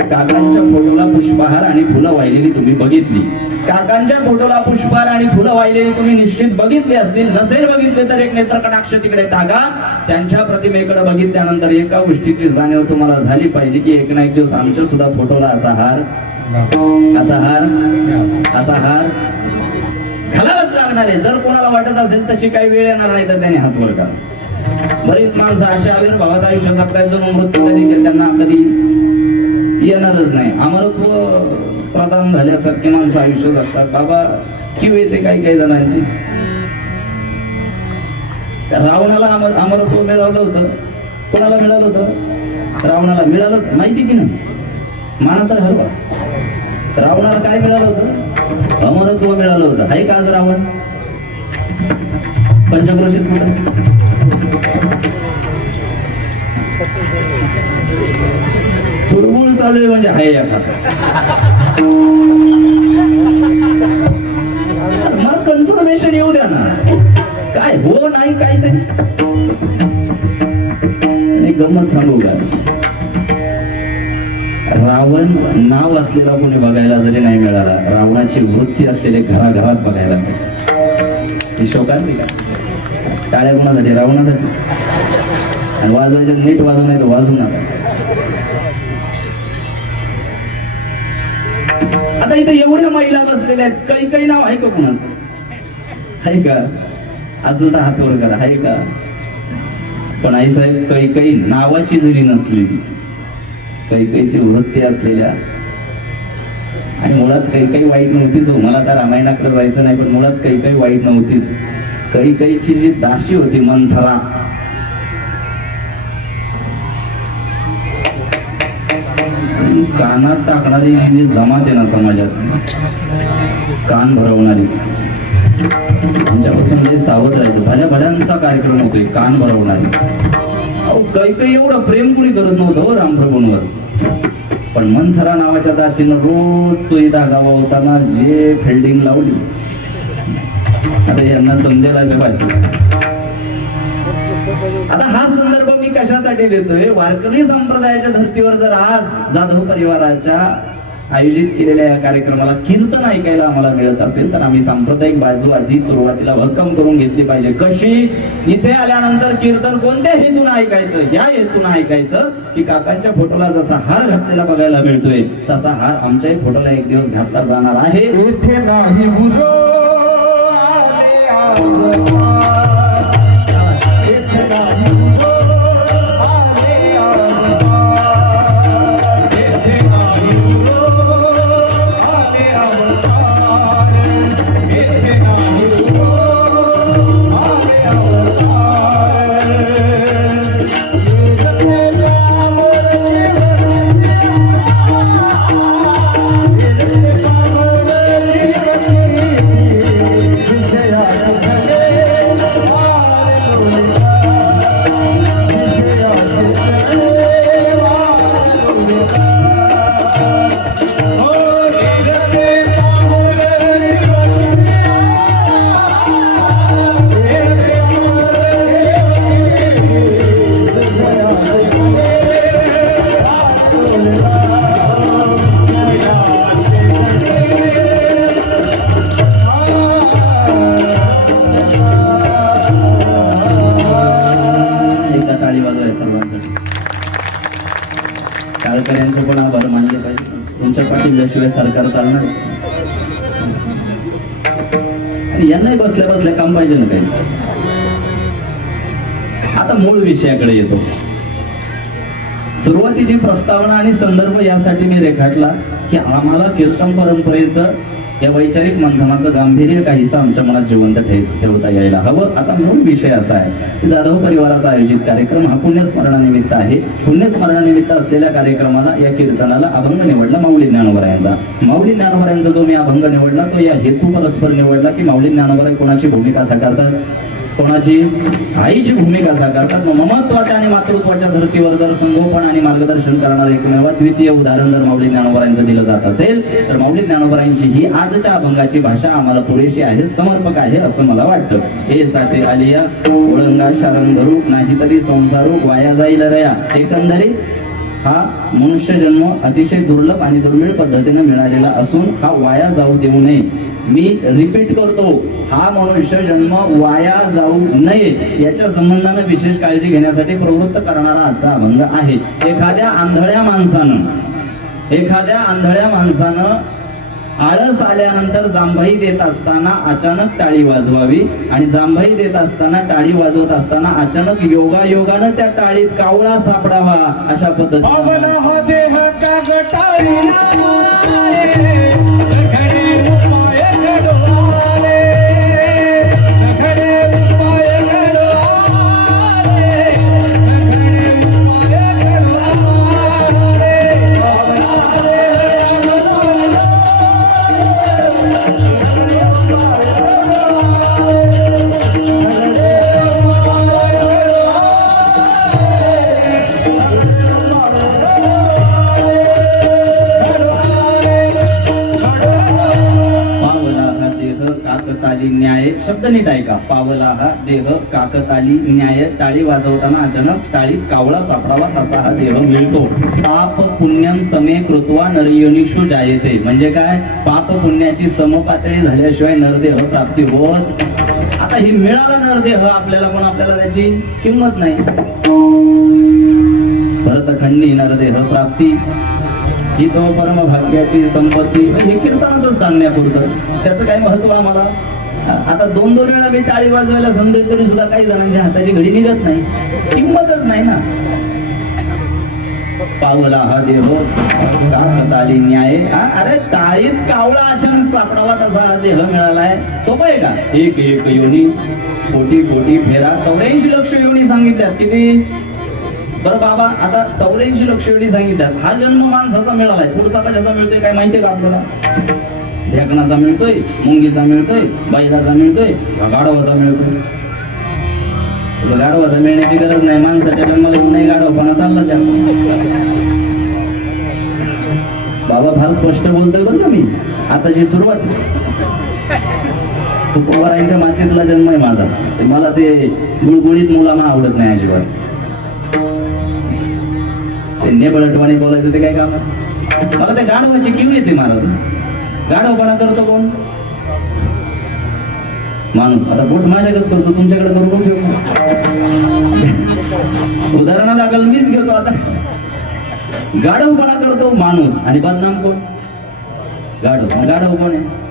काकांच्या फोटोला पुष्पहार आणि फुलं वाहिलेली तुम्ही बघितली. काकांच्या फोटोला पुष्पहार आणि फुलं वाहिलेली तुम्ही निश्चित बघितली असतील. नसेल बघितले तर एक नेत्रकटाक्ष तिकडे टाका. त्यांच्या प्रतिमेकडे बघितल्यानंतर एका गोष्टीची जाणीव तुम्हाला झाली पाहिजे की एक ना एक दिवस आमच्या सुद्धा फोटोला असा हार, असा हार, असा हार घालावंच लागणार आहे. जर कोणाला वाटत असेल तशी काही वेळ येणार नाही तर त्याने हात वर करा. बरीच माणसं अशा आविर्भावात आयुष्य जगतायत जो मृत्यू कधी त्यांना कधी येणारच नाही. अमरत्व प्रदान झाल्यासारखी माणसं आयुष्य जगतात. बाबा किव येते काही काही जणांची. रावणाला अमरत्व मिळवलं होतं. कोणाला मिळालं होतं? रावणाला मिळालं, माहिती की नाही? माना तर हरवा. रावणाला काय मिळालं होतं? अमरत्व मिळालं होतं. आहे का आज रावण? पंचक्रोशीत कुठं? चुळबुळ चालू आहे म्हणजे आहे मला कन्फर्मेशन येऊ द्या ना. काय हो नाही काय तरी गंमत सांगू का? रावण नाव असलेला कोणी बघायला जरी नाही मिळाला, रावणाची वृत्ती असलेले घराघरात बघायला मिळते. शोकांती का? टाळ्या कोणासाठी? रावणासाठी. आणि वाजवायचे नीट वाजू नाही तर वाजू नका. आता इथे एवढ्या महिला बसलेल्या आहेत. काही नाव आहे का कोणाचं? आहे का? अजून तर हात वर करा. आहे का? पण आई साहेब काही नावाची जरी नसली, काही वृत्ती असलेल्या, आणि मुळात काही वाईट नव्हतीच. मला तर रामायणाकडे जायचं नाही, पण मुळात काही वाईट नव्हतीच. काहीची जी दाशी होती मंथरा, कानात टाकणारी जी जमात आहे ना समाजात, कान भरवणारी, आमच्यापासून लय सावध राहायचं. भल्या कार्यक्रम होतोय कान भरवणारी. काही एवढं प्रेम कुणी करत नव्हतं हो रामप्रभूंवर. पण मंथरा नावाच्या दासीनं रोज सुई धागा होताना जे फिल्डिंग लावली, आता यांना समजेल अशा भाषेत. आता हा संदर्भ मी कशासाठी देतोय? वारकरी संप्रदायाच्या धर्तीवर जर आज जाधव परिवाराच्या आयोजित केलेल्या या कार्यक्रमाला कीर्तन ऐकायला आम्हाला मिळत असेल तर आम्ही सांप्रदायिक बाजू आधी सुरुवातीला भक्कम करून घेतली पाहिजे. कशी? इथे आल्यानंतर कीर्तन कोणत्या हेतून ऐकायचं? या हेतून ऐकायचं की काकांच्या फोटोला जसा हार घातलेला बघायला मिळतोय तसा हार आमच्याही फोटोला एक दिवस घातला जाणार आहे. इथे नाही बुजो आले आले. याशिवाय सरकार चालणार. आणि यांनाही बसल्या बसल्या काम पाहिजे ना काही. आता मूळ विषयाकडे येतो. सुरुवातीची प्रस्तावना आणि संदर्भ यासाठी मी रेखाटला की आम्हाला कीर्तन परंपरेचं या वैचारिक मंथनाचं गांभीर्य काहीसं आमच्या मनात जिवंत ठेवता यायला हवं. आता मूळ विषय असा आहे की जाधव परिवाराचा आयोजित कार्यक्रम हा पुण्यस्मरणानिमित्त आहे. पुण्यस्मरणानिमित्त असलेल्या कार्यक्रमाला या कीर्तनाला अभंग निवडला माऊली ज्ञानोबरायांचा. माऊली ज्ञानोबरायांचा जो मी अभंग निवडला तो या हेतू परस्पर निवडला की माऊली ज्ञानोबराय कोणाची भूमिका साकारतात, कोणाची आईची भूमिका साकारतात. ममत्वाच्या आणि मातृत्वाच्या धर्तीवर जर संगोपन आणि मार्गदर्शन करणारे एकमेव द्वितीय उदाहरण जर माऊली ज्ञानोबरायांचं दिलं जात असेल तर माऊली ज्ञानोबरायांची ही आजच्या अभंगाची भाषा आम्हाला पुरेशी आहे, समर्पक आहे असं मला वाटतं. हे साथे आलिया ओळंगा शारंग धरू नाही तरी संसारू वाया जाईल रया. एकंदरीत हा मनुष्य जन्म अतिशय दुर्लभ आणि दुर्मिळ पद्धतीने मिळालेला असून हा वाया जाऊ देऊ नये. मी रिपीट करतो, हा मनुष्य जन्म वाया जाऊ नये याच्या संबंधाने विशेष काळजी घेण्यासाठी प्रवृत्त करणारा आजचा अभंग आहे. एखाद्या आंधळ्या माणसानं आळस आल्यानंतर जांभई देत असताना अचानक टाळी वाजवावी आणि जांभई देत असताना टाळी वाजवत असताना अचानक योगायोगानं त्या टाळीत कावळा सापडावा अशा पद्धतीने न्याय शब्द नीट ऐका. पावला हा देह काकताली न्याय टाळी वाजवताना अचानक टाळीत कावळा सापडावा असा हा देह मिळतो. पाप पुण्यम समे कृत्वा नरयोनिषु जायते. म्हणजे काय? पाप पुण्याची समपातळी झाल्याशिवाय नरदेह प्राप्ती होत. आता ही मिळाला नरदेह आपल्याला पण आपल्याला त्याची किंमत नाही. भरतखंडी नरदेह प्राप्ती ही तो परमभाग्याची संपत्ती. हे कीर्तनातच सांगण्यापुरतं, त्याचं काही महत्व आम्हाला. आता दोन वेळा मी टाळी वाजवायला समजेल तरी सुद्धा काही जणांच्या हाताची घडी निघत नाही, किंमतच नाही ना. पावला हा देह काकताली न्याय. अरे टाळीत कावळा अचानक सापडावा तसा हा देह मिळालाय. सोपं आहे का? एक एक योनी कोटी कोटी फेरा 84 लक्ष योनी सांगितल्यात. किती बरं बाबा? आता 84 लक्ष योनी सांगितल्यात. हा जन्म माणसाचा मिळालाय. पुढचा कशाचा मिळतोय काय माहितीये का आपल्याला? ढेकणाचा मिळतोय, मुंगीचा मिळतोय, बैलाचा मिळतोय, गाढवाचा मिळतोय. गाढवाचा मिळण्याची गरज नाही. माणसाच्या जन्माला नाही गाढवपणा चालला त्या. बाबा फार स्पष्ट बोलतोय बरं का मी. आताची सुरुवात. तुकोबारायांच्या मातीतला जन्म आहे माझा. मला ते गुळगुळीत मुलांना आवडत नाही अजिबात. ते नेबळटवाणी बोलायचं ते काय काम? मला त्या गाढवाची किव येते महाराज. गाढवपणा करतो कोण? माणूस. आता बोट माझ्याकडेच करतो, तुमच्याकडे करून ठेव. उदाहरणादाखल मीच घेतो. आता गाढवपणा करतो माणूस आणि बदनाम कोण? गाढव कोण आहे?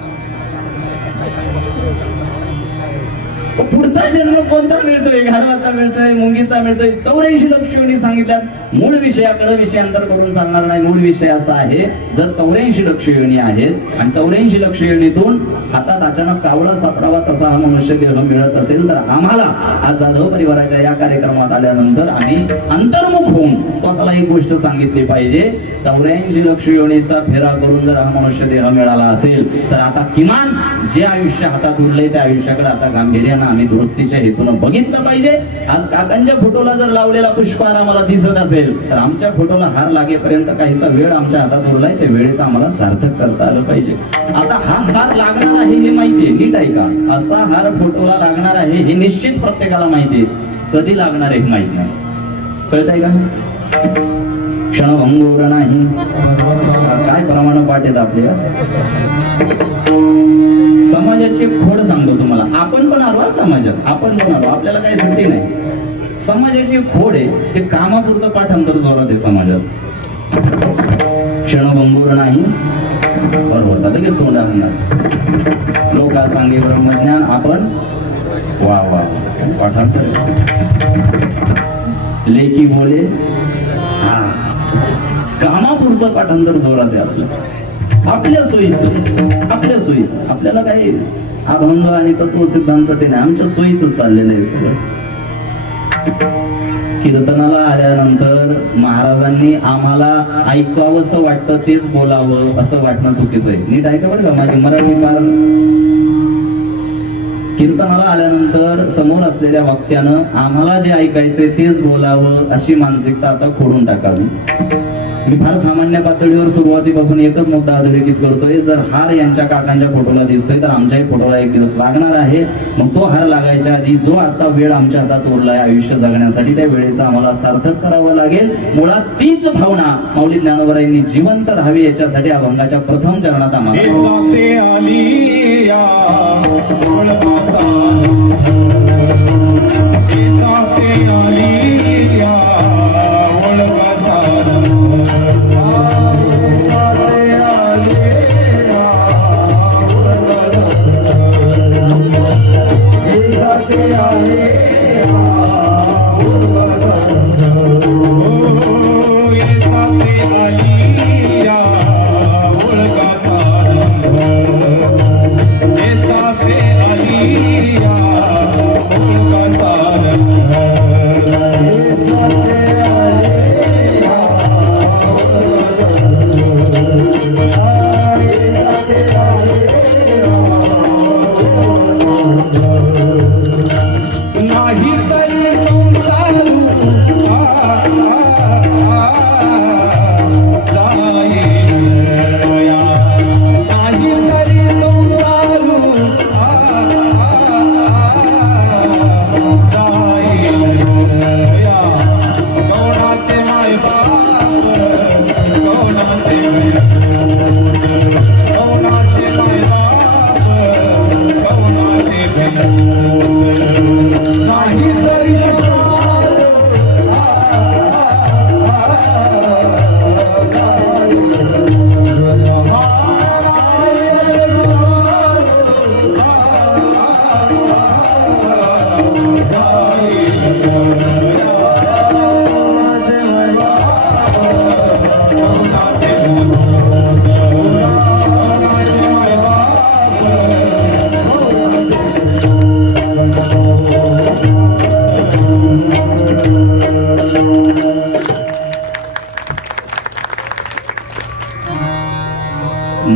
पुढचा जन्म कोणता मिळतोय? गाढवाचा मिळतोय, मुंगीचा मिळतोय. 84 लक्ष योनी सांगितल्यात. मूळ विषयाकडे विषयांतर करून चालणार नाही. मूळ विषय असा आहे, जर 84 लक्ष योनी आहेत आणि 84 लक्ष योनीतून हातात अचानक कावळा सापडावा तसा हा मनुष्य देह मिळत असेल तर आम्हाला आज जाधव परिवाराच्या या कार्यक्रमात आल्यानंतर आम्ही अंतर्मुख होऊन स्वतःला एक गोष्ट सांगितली पाहिजे. 84 लक्ष योनीचा फेरा करून जर हा मनुष्य देह मिळाला असेल तर आता किमान जे आयुष्य हातात उरले त्या आयुष्याकडे आता गांभीर्यानं आम्ही दुरुस्तीच्या हेतून बघितलं पाहिजे. आज काकांच्या फोटोला जर लावलेला पुष्पहार आम्हाला दिसत असेल तर आमच्या फोटोला हार लागेपर्यंत काहीसा वेळ आमच्या हातात उरलाय, त्या वेळेचं आम्हाला सार्थक करता आलं पाहिजे. आता हा हार लागणार आहे हे माहितीये, नीट ऐका. असा हार फोटोला लागणार आहे हे निश्चित प्रत्येकाला माहितीये. कधी लागणार आहे माहित नाही. कळतंय का? क्षणभंगूर नाही. काय प्रमाण पाठ येत आपल्या समाजाची खोड सांगतो तुम्हाला. आपण पण आलो समाजात, आपण पण आलो, आपल्याला काही सुट्टी नाही. समाजाची खोड आहे ते कामापुरतं पाठांतर जोरात आहे समाजात. क्षणभंगूर नाही बरोबर लगेच तोंड आणणार लोका सांगे ब्रह्मज्ञान आपण वा वा पाठांतर लेकी बोले हा कामापुरतं पाठांतर जोरात आहे आपलं आपल्या सोयीचं आपल्याला काही अभंग आणि तत्व सिद्धांत ते नाही आमच्या सोयीच चाललेलं आहे सगळं. कीर्तनाला आल्यानंतर महाराजांनी आम्हाला ऐकावंसं वाटतं तेच बोलावं असं वाटणं चुकीचं आहे. नीट ऐका बरं का माझी मराठी पार. कीर्तनाला आल्यानंतर समोर असलेल्या वाक्यानं आम्हाला जे ऐकायचंय तेच बोलावं अशी मानसिकता आता खोडून टाकावी. मी फार सामान्य पातळीवर सुरुवातीपासून एकच मुद्दा अधोरेखित करतोय. जर हार यांच्या काकांच्या फोटोला दिसतोय तर आमच्याही फोटोला एक दिवस लागणार आहे. मग तो हार लागायच्या आधी जो आता वेळ आमच्या हातात उरलाय आयुष्य जगण्यासाठी त्या वेळेचा आम्हाला सार्थक करावं लागेल. मुळात तीच भावना माऊली ज्ञानोबरायांनी जिवंत राहावी याच्यासाठी अभंगाच्या प्रथम चरणात आम्हाला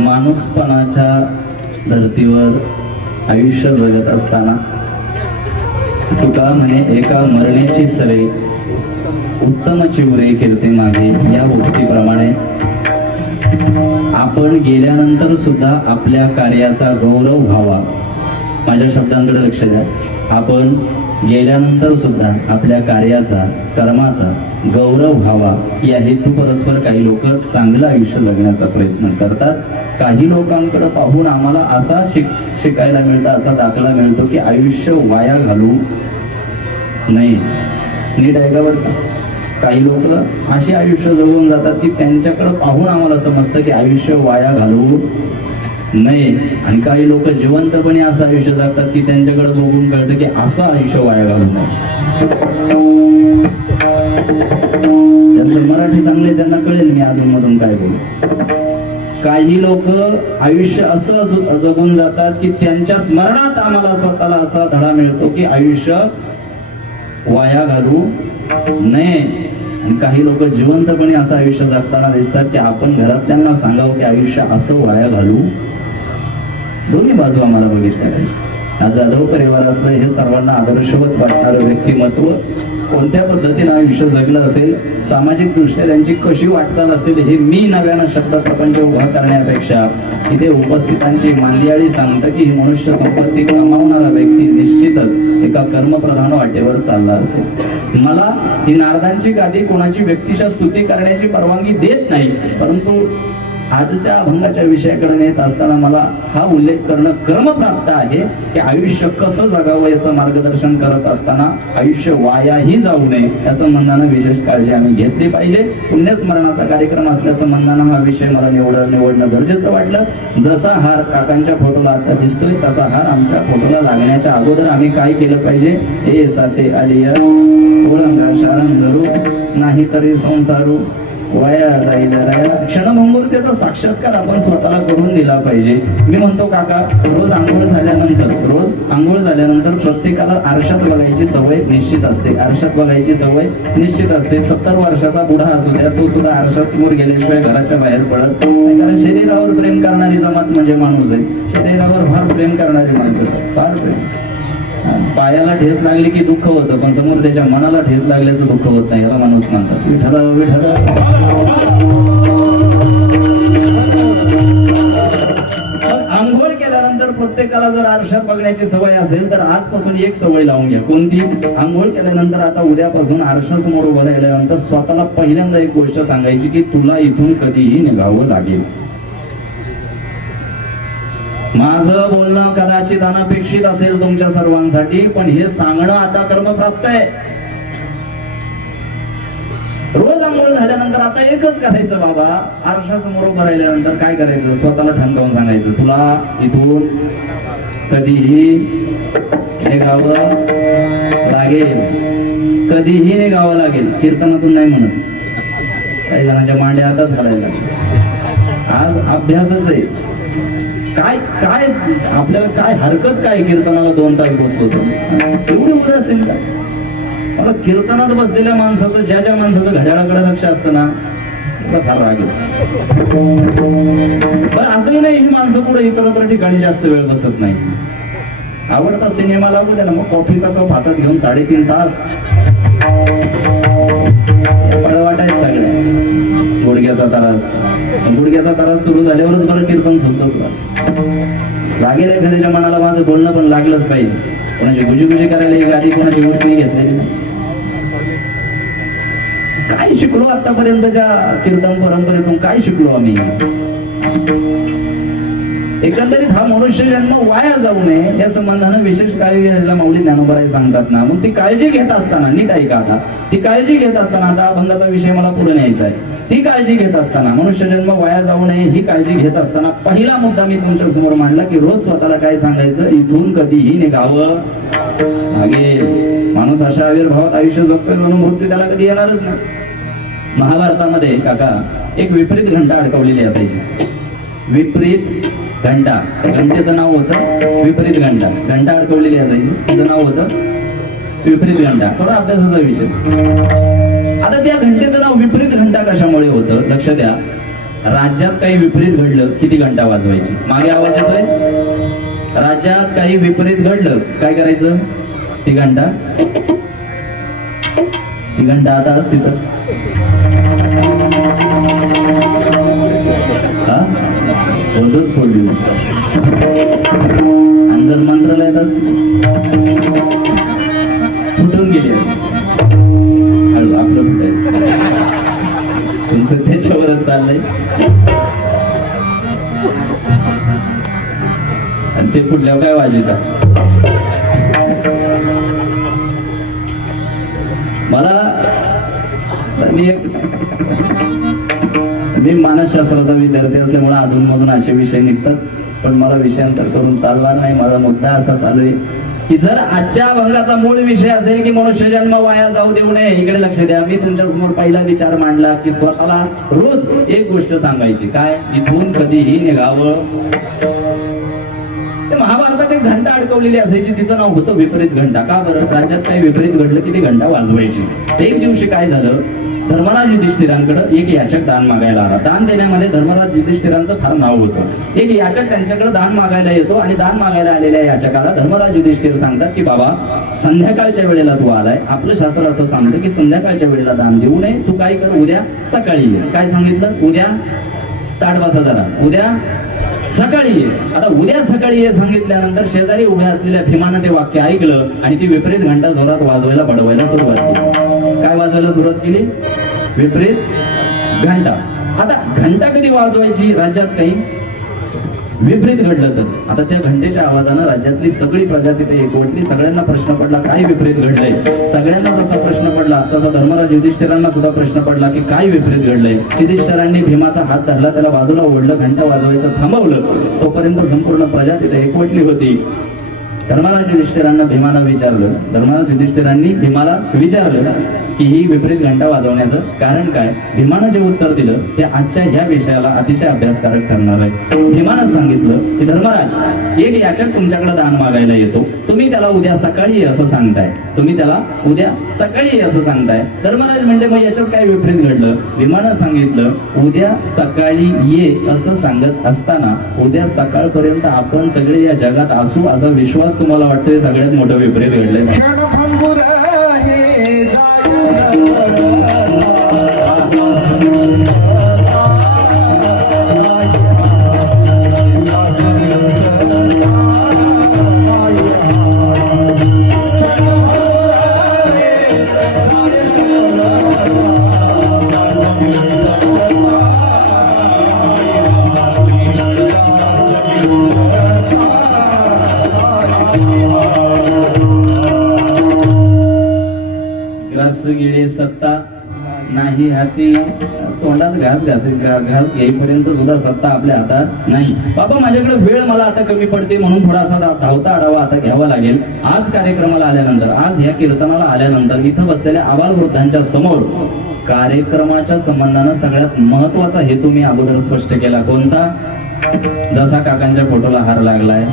माणूसपणाच्या धर्तीवर आयुष्य जगत असताना तुका म्हणे एका मरण्याची सरे उत्तम चिवरे कीर्ती मागे या उक्तीप्रमाणे आपण गेल्यानंतर सुद्धा आपल्या कार्याचा गौरव व्हावा. माझ्या शब्दांकडे लक्ष द्या. आपण गेल्यानंतर सुद्धा आपल्या कार्याचा कर्माचा गौरव व्हावा या हेतू परस्पर काही लोक चांगलं आयुष्य जगण्याचा प्रयत्न करतात. काही लोकांकडे पाहून आम्हाला असा शिकायला मिळतं, असा दाखला मिळतो की आयुष्य वाया घालू नये. नीट ऐका बरं. काही लोक अशी आयुष्य जगून जातात की त्यांच्याकडे पाहून आम्हाला समजतं की आयुष्य वाया घालू नये. आणि काही लोक जिवंतपणे असं आयुष्य जगतात की त्यांच्याकडे बघून कळतं की असं आयुष्य वाया घालू नये. त्यांचं मराठी चांगले त्यांना कळेल मी अधूनमधून काय बोलू. काही लोक आयुष्य असं जगून जातात की त्यांच्या स्मरणात आम्हाला स्वतःला असा धडा मिळतो की आयुष्य वाया घालू नये. आणि काही लोक जिवंतपणे असं आयुष्य जगताना दिसतात की आपण घरातल्यांना सांगावं की आयुष्य असं वाया घालू. दोन्ही बाजू आम्हाला बघितल्या पाहिजे. आज जाधव परिवारातलं हे सर्वांना आदर्शवत वाटणारं व्यक्तिमत्व कोणत्या पद्धतीनं आयुष्य जगलं असेल, सामाजिक दृष्ट्या त्यांची कशी वाटचाल असेल हे मी नव्यानं शब्द प्रपंच उभा करण्यापेक्षा इथे उपस्थितांची मांदियाळी सांगतं की ही मनुष्य संपत्ती कमावणारा व्यक्ती निश्चितच एका कर्मप्रधान वाटेवर चालला असेल. मला ही नारदांची गादी कोणाची व्यक्तिशः स्तुती करण्याची परवानगी देत नाही, परंतु आजच्या अभंगाच्या विषयाकडे नेत असताना मला हा उल्लेख करणं कर्मप्राप्त आहे की आयुष्य कसं जगावं याचं मार्गदर्शन करत असताना आयुष्य वायाही जाऊ नये याचं म्हणण्यानं विशेष काळजी आम्ही घेतली पाहिजे. पुण्यस्मरणाचा कार्यक्रम असल्याचं म्हणण्यानं हा विषय मला निवडणं गरजेचं वाटलं. जसा हार काकांच्या फोटोला आता दिसतोय तसा हार आमच्या फोटोला लागण्याच्या अगोदर आम्ही काय केलं पाहिजे? हे साथे आलिया ओळंगा शारंगरू नाही तरी संसारू वया जाईल क्षणभंगूर त्याचा साक्षात्कार आपण स्वतःला करून दिला पाहिजे. मी म्हणतो काका रोज आंघोळ झाल्यानंतर प्रत्येकाला आरशात बघायची सवय निश्चित असते. आरशात बघायची सवय निश्चित असते. 70 वर्षाचा बुढा असू द्या तो सुद्धा आरशासमोर गेल्याशिवाय घराच्या बाहेर पडत नाही. कारण शरीरावर प्रेम करणारी जमात म्हणजे माणूस आहे. शरीरावर फार प्रेम करणारी माणसं फार प्रेम. पायाला ठेस लागली की दुःख होतं पण समोर त्याच्या मनाला ठेस लागल्याचं दुःख होत नाही. याला माणूस म्हणतात. विठ्ठल विठ्ठल. आंघोळ केल्यानंतर प्रत्येकाला जर आरशात बघण्याची सवय असेल तर आजपासून एक सवय लावून घ्या. कोणती? आंघोळ केल्यानंतर आता उद्यापासून आरशासमोर उभं राहिल्यानंतर स्वतःला पहिल्यांदा एक गोष्ट सांगायची की तुला इथून कधीही निघावं लागेल. माझं बोलणं कदाचित अनपेक्षित असेल तुमच्या सर्वांसाठी पण हे सांगणं आता कर्मप्राप्त आहे. रोज आंघोळ झाल्यानंतर आता एकच करायचं बाबा. आरशासमोर उभं राहिल्यानंतर काय करायचं? स्वतःला ठणकावून सांगायचं तुला इथून कधीही निघावं लागेल. कधीही निघावं लागेल. कीर्तनातून नाही म्हणत. काही जणांच्या मांड्या आताच काढायला लागल्या. आज अभ्यासच आहे. काय काय आपल्याला काय हरकत काय कीर्तनाला 2 तास बसतो एवढी उद्या असेल का? मला कीर्तनात बसलेल्या माणसाचं ज्या माणसाचं घड्याळाकडे लक्ष असतं ना फार राग येतो. पण असंही नाही ही माणसं पुढे इतरत्र ठिकाणी जास्त वेळ बसत नाही. आवडता सिनेमा लागू द्या ना मग कॉफीचा कप हातात घेऊन 3.5 तास पडवाटायच सगळ्या. गुडघ्याचा त्रास सुरू झाल्यावरच बरं कीर्तन सुचतं तुला. लागेल एखाद्याच्या मनाला माझं बोलणं पण लागलंच पाहिजे. कोणाची गुजी करायला एक आधी कोणाची उसणी घेतलेली. काय शिकलो आतापर्यंतच्या कीर्तन परंपरेतून? काय शिकलो आम्ही? एकंदरीत हा मनुष्य जन्म वाया जाऊ नये या संबंधानं विशेष काळजी घ्यायला माऊली ज्ञानोबाराय सांगतात ना. मग ती काळजी घेत असताना नीट ऐका आता. ती काळजी घेत असताना आता अभंगाचा विषय मला पुढे न्यायचा आहे. ती काळजी घेत असताना मनुष्य जन्म वाया जाऊ नये ही काळजी घेत असताना पहिला मुद्दा मी तुमच्या समोर मांडला की रोज स्वतःला काय सांगायचं? इथून कधीही निघावं लागेल. माणूस अशा आविर्भावात आयुष्य जगतोय म्हणून मृत्यू त्याला कधी येणारच नाही. महाभारतामध्ये काका एक विपरीत घंटा अडकवलेली असायची. विपरीत घंटा. घंटेचं नाव होतं विपरीत घंटा. घंटा अडकवलेली असायची तिचं नाव होतं विपरीत घंटा. थोडा अभ्यासाचा विषय. आता त्या घंटेचं नाव विपरीत घंटा कशामुळे होतं? लक्ष द्या. राज्यात काही विपरीत घडलं की ती घंटा वाजवायची. मागे आवाज येतोय? राज्यात काही विपरीत घडलं काय करायचं? ती घंटा आता असती तर रोजच फोडली. आणि जर मंत्रालयात असते फुटून गेली हळू आपलं फुटायचं. तुमचं त्याच्यावरच चाललंय. आणि ते फुटल्यावर काय वाजायचं? मला मी मानसशास्त्राचा विद्यार्थी असल्यामुळे अधूनमधून असे विषय निघतात पण मला विषयांतर करून चालणार नाही. माझा मुद्दा असा चालू आहे की जर आजच्या अभंगाचा मूळ विषय असेल की मनुष्य जन्म वाया जाऊ देऊ नये इकडे लक्ष द्या. मी तुमच्या समोर पहिला विचार मांडला की स्वतःला रोज एक गोष्ट सांगायची. काय? इथून कधीही निघावं. महाभारतात एक घंटा अडकवलेली असायची तिचं नाव होतं विपरीत घंटा. का बरं? राज्यात काही विपरीत घडलं की ती घंटा वाजवायची. एक दिवशी काय झालं? धर्मराज युधिष्ठिरांकडे एक याचक दान मागायला आला. दान देण्यामध्ये धर्मराज युधिष्ठिरांचं फार नाव होतं. एक याचक त्यांच्याकडे दान मागायला येतो आणि दान मागायला आलेल्या याचकाला धर्मराज युधिष्ठिर सांगतात की बाबा संध्याकाळच्या वेळेला तू आलाय. आपलं शास्त्र असं सांगतं की संध्याकाळच्या वेळेला दान देऊ नये. तू काय कर? उद्या सकाळी ये. काय सांगितलं? उद्या ताट बसा जरा. उद्या सकाळी ये. आता उद्या सकाळी ये सांगितल्यानंतर शेजारी उभ्या असलेल्या भीमानं ते वाक्य ऐकलं आणि ती विपरीत घंटा जोरात वाजवायला बडवायला सुरुवात केली. काय वाजवायला सुरुवात केली? विपरीत घंटा. आता घंटा कधी वाजवायची राज्यात काही विपरीत घडलं तर आता त्या घंटेच्या आवाजानं राज्यातली सगळी प्रजा तिथे एकवटली. सगळ्यांना प्रश्न पडला काय विपरीत घडलंय. सगळ्यांना जसा प्रश्न पडला तसा धर्मराज युधिष्ठिरांना सुद्धा प्रश्न पडला की काय विपरीत घडलंय. युधिष्ठिरांनी भीमाचा हात धरला, त्याला बाजूला ओढलं, घंटा वाजवायचं थांबवलं. तोपर्यंत संपूर्ण प्रजा तिथे एकवटली होती. धर्मराज युधिष्ठिरांना भीमानं विचारलं, धर्मराज युधिष्ठिरांनी भीमाला विचारलं की ही विपरीत घंटा वाजवण्याचं कारण काय. भीमानं जे उत्तर दिलं ते आजच्या ह्या विषयाला अतिशय अभ्यासकारक ठरणार आहे. भीमानं सांगितलं की धर्मराज एक याचक तुमच्याकडे दान मागायला येतो, तुम्ही त्याला उद्या सकाळी ये असं सांगताय. तुम्ही त्याला उद्या सकाळी ये असं सांगताय. धर्मराज म्हणले मग याच्यात काय विपरीत घडलं. भीमानं सांगितलं उद्या सकाळी ये असं सांगत असताना उद्या सकाळपर्यंत आपण सगळे या जगात असू असा विश्वास तुम्हाला वाटतंय सगळ्यात मोठं विपरीत घडलंय. क्षणभंगुर हे ग्रास गिळे सत्ता नाही हाती, तोंडात घास घेईपर्यंत सुद्धा सत्ता आपल्या हातात नाही. बाबा माझ्याकडे वेळ मला आता कमी पडते म्हणून थोडासा धावता आढावा आता घ्यावा लागेल. आज कार्यक्रमाला आल्यानंतर, आज ह्या कीर्तनाला आल्यानंतर इथं बसलेल्या आबालवृद्धांच्या समोर कार्यक्रमाच्या संबंधानं सगळ्यात महत्वाचा हेतू मी अगोदर स्पष्ट केला. कोणता. जसा काकांच्या फोटोला हार लागलाय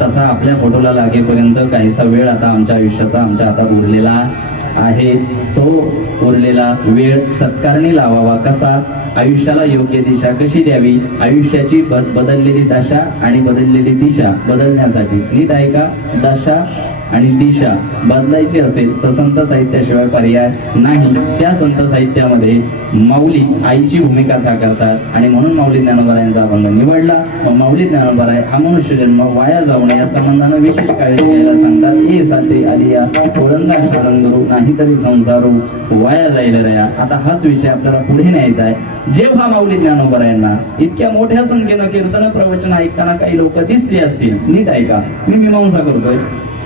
तसा आपल्या फोटोला लागेपर्यंत काहीसा वेळ आता आमच्या आयुष्याचा आमच्या हातात उरलेला आहे. तो उरलेला वेळ सत्कारणी लावावा. कसा. आयुष्याला योग्य दिशा कशी द्यावी, आयुष्याची बदललेली दशा आणि बदललेली दिशा बदलण्यासाठी. नीट आहे का. दशा आणि दिशा बदलायची असेल तर संत साहित्याशिवाय पर्याय नाही. त्या संत साहित्यामध्ये माऊली आईची भूमिका साकारतात आणि म्हणून माऊली ज्ञानोबरायांचा अभंग निवडला. माऊली ज्ञानोबराय हा मनुष्य जन्म वाया जाऊ नये या संबंधानं विशेष काळजी घ्यायला सांगतात. ए साथे आलिया ओरंगा शरणगुरु नाहीतरी संसारू वाया जाईल रया. आता हाच विषय आपल्याला पुढे न्यायचा आहे. जेव्हा माऊली ज्ञानोबरायांना इतक्या मोठ्या संख्येनं कीर्तन प्रवचन ऐकताना काही लोक दिसली असतील. नीट ऐका, मी मीमांसा करतोय.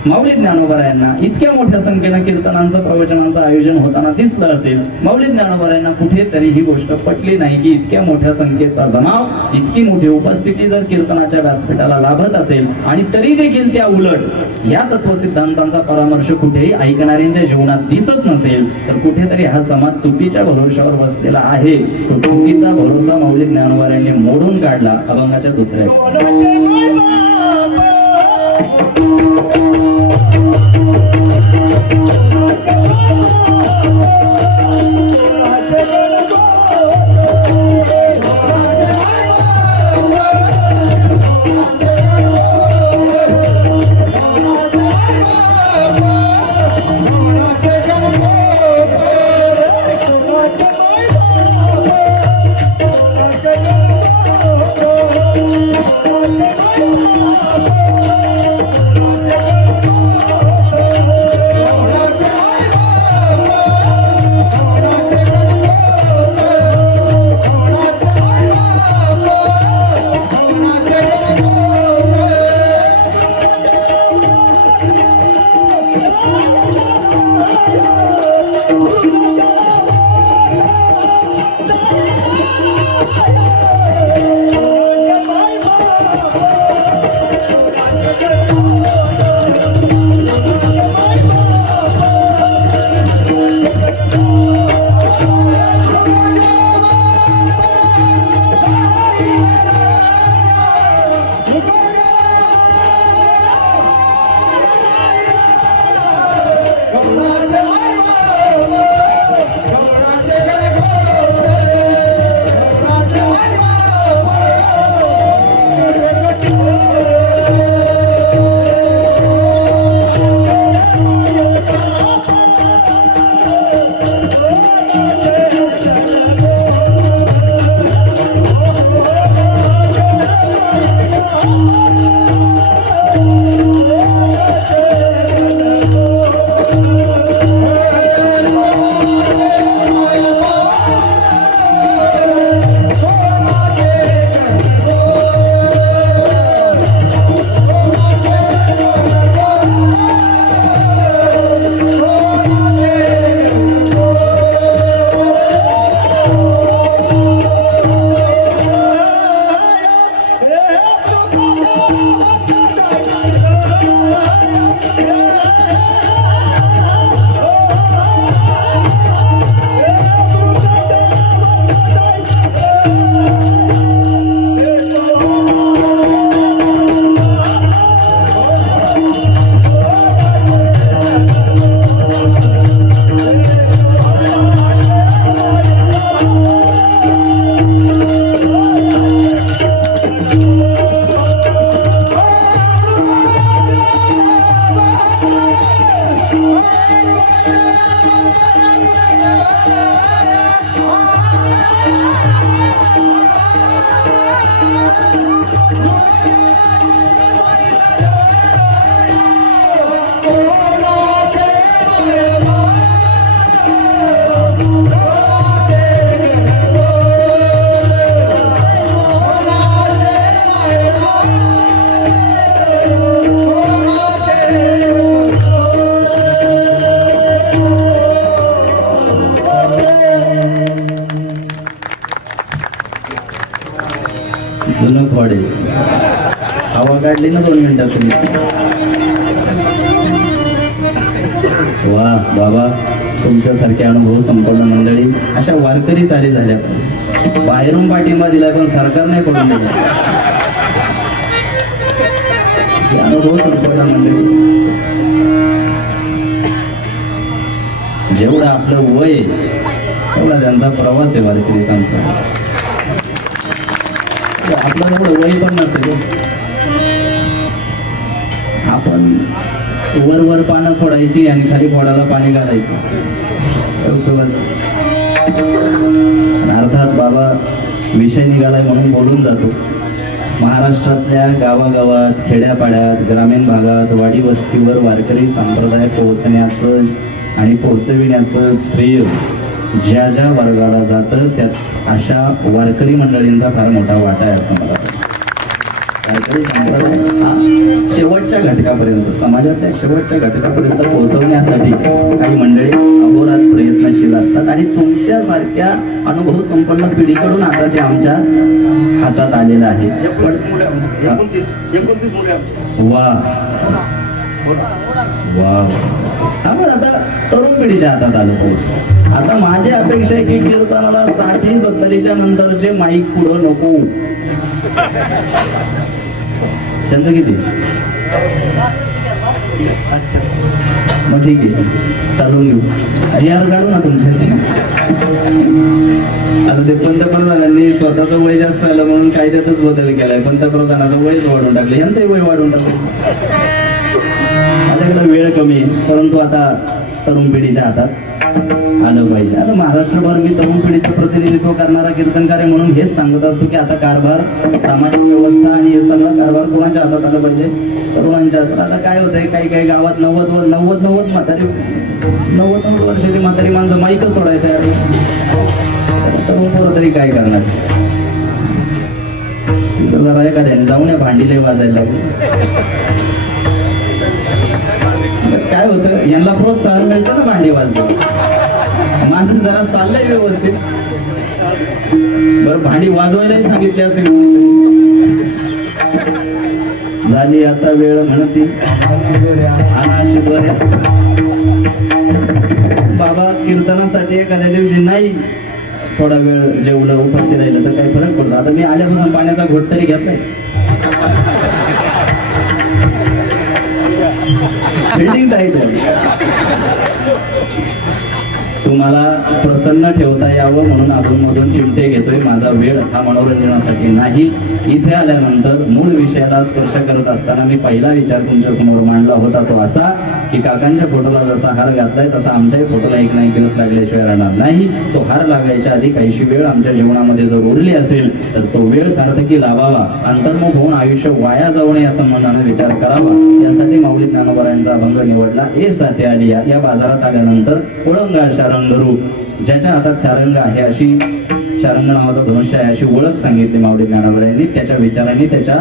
माऊली ज्ञानोबरायांना इतक्या मोठ्या संख्येनं कीर्तनांचं प्रवचनांचं आयोजन होताना दिसलं असेल. माऊली ज्ञानोबरायांना कुठेतरी ही गोष्ट पटली नाही की इतक्या मोठ्या संख्येचा जमाव, इतकी मोठी उपस्थिती जर कीर्तनाच्या व्यासपीठाला लाभत असेल आणि तरी देखील त्या उलट या तत्वसिद्धांतांचा परामर्श कुठेही ऐकणाऱ्यांच्या जीवनात दिसत नसेल तर कुठेतरी हा समाज चुकीच्या भरोशावर बसलेला आहे. तो चुकीचा भरोसा माऊली ज्ञानोबरायांनी मोडून काढला अभंगाच्या दुसऱ्या. आले ना 2 मिनिटात तुम्ही. वा बाबा, तुमच्यासारखे अनुभव संपूर्ण मंडळी अशा वारकरी चाली झाल्या. बाहेरून पाठिंबा दिला पण सरकार नाही पडून दिला. हे अनुभव संपूर्ण मंडळी. जेवढं आपलं वय तेवढा त्यांचा प्रवास आहे वारकरी सांगतो. आपलं तेवढं वय पण नसेल. आपण वर पानं फोडायची आणि खाली फोडायला पाणी घालायचं. अर्थात बाबा विषय निघालाय म्हणून बोलून जातो. महाराष्ट्रातल्या गावागावात, खेड्यापाड्यात, ग्रामीण भागात, वाडी वस्तीवर वारकरी संप्रदाय पोहोचण्याचं आणि पोहोचविण्याचं श्रेय ज्या ज्या वर्गाला जातं त्यात अशा वारकरी मंडळींचा फार मोठा वाटा आहे असं मला वाटतं. वारकरी संप्रदाय हा शेवटच्या घटकापर्यंत, समाजातल्या शेवटच्या घटकापर्यंत पोहोचवण्यासाठी काही मंडळी अहोरात्र प्रयत्नशील असतात आणि तुमच्यासारख्या अनुभव संपन्न पिढीकडून आता ते आमच्या हातात आलेलं आहे. वा वा, आपण आता तरुण पिढीच्या हातात आलं पाहिजे. आता माझी अपेक्षा आहे की कीर्तनाला 60-70च्या नंतरचे माईक पुढं नको. त्यांचं किती? मग ठीक आहे, चालून घेऊ. GR काढू ना तुमच्याशी. आता ते पंतप्रधानांनी स्वतःचं वय जास्त आलं म्हणून कायद्यातच बदल केलाय. पंतप्रधानाचं वयच वाढून टाकलं, यांचंही वय वाढून टाकलं. माझ्याकडे वेळ कमी आहे, परंतु आता तरुण पिढीच्या हातात आलं पाहिजे. आता महाराष्ट्रभर मी तरुण पिढीचं प्रतिनिधित्व करणारा कीर्तनकार आहे म्हणून हेच सांगत असतो की आता कारभार, सामाजिक व्यवस्था आणि हे सगळं कारभार कोणाच्या हातात आलं पाहिजे? तरुणांच्या हातात. आता काय होतंय, काही काही गावात 90 वर्षाची म्हातारी माणसं माईकच सोडायचं आहे. तरुण पोरं तरी काय करणार? जरा एखाद्याने जाऊन या भांडीला वाजायला लागली. काय होतं, यांना प्रोत्साहन मिळतं ना भांडी वाजतो. माझं जरा चाललंय व्यवस्थित. बरं, भांडी वाजवायलाही सांगितली असते. झाली आता वेळ म्हणती बाबा. कीर्तनासाठी एखाद्या दिवशी नाही थोडा वेळ जेवलं, उपाशी राहिलं तर काही फरक पडतो. आता मी आल्यापासून पाण्याचा घोट तरी घेतलाय. बिल्डिंग टाईट आहे. तुम्हाला प्रसन्न ठेवता यावं म्हणून अधूनमधून चिमटे घेतोय. माझा वेळ हा मनोरंजनासाठी नाही. इथे आल्यानंतर मूळ विषयाला स्पर्श करत असताना मी पहिला विचार तुमच्या समोर मांडला होता तो असा की काकांच्या फोटोला जसा हार घातलाय तसा आमच्याही फोटोला एक ना एक दिवस लागल्याशिवाय राहणार नाही. तो हार लागायच्या आधी काहीशी वेळ आमच्या जीवनामध्ये जर उरली असेल तर तो वेळ सार्थकी लावावा. अंतर्मुख होऊन आयुष्य वाया जाऊ नये या संबंधाने विचार करावा. यासाठी माऊली ज्ञानोबरायांचा अभंग निवडला. साथे आली या बाजारात आल्यानंतर ओळंगा शारंगरू, ज्याच्या हातात शारंग आहे अशी, शारंग नावाचा धनुष्य आहे अशी ओळख सांगितली माऊली ज्ञानोबरायांनी. त्याच्या विचारांनी, त्याच्या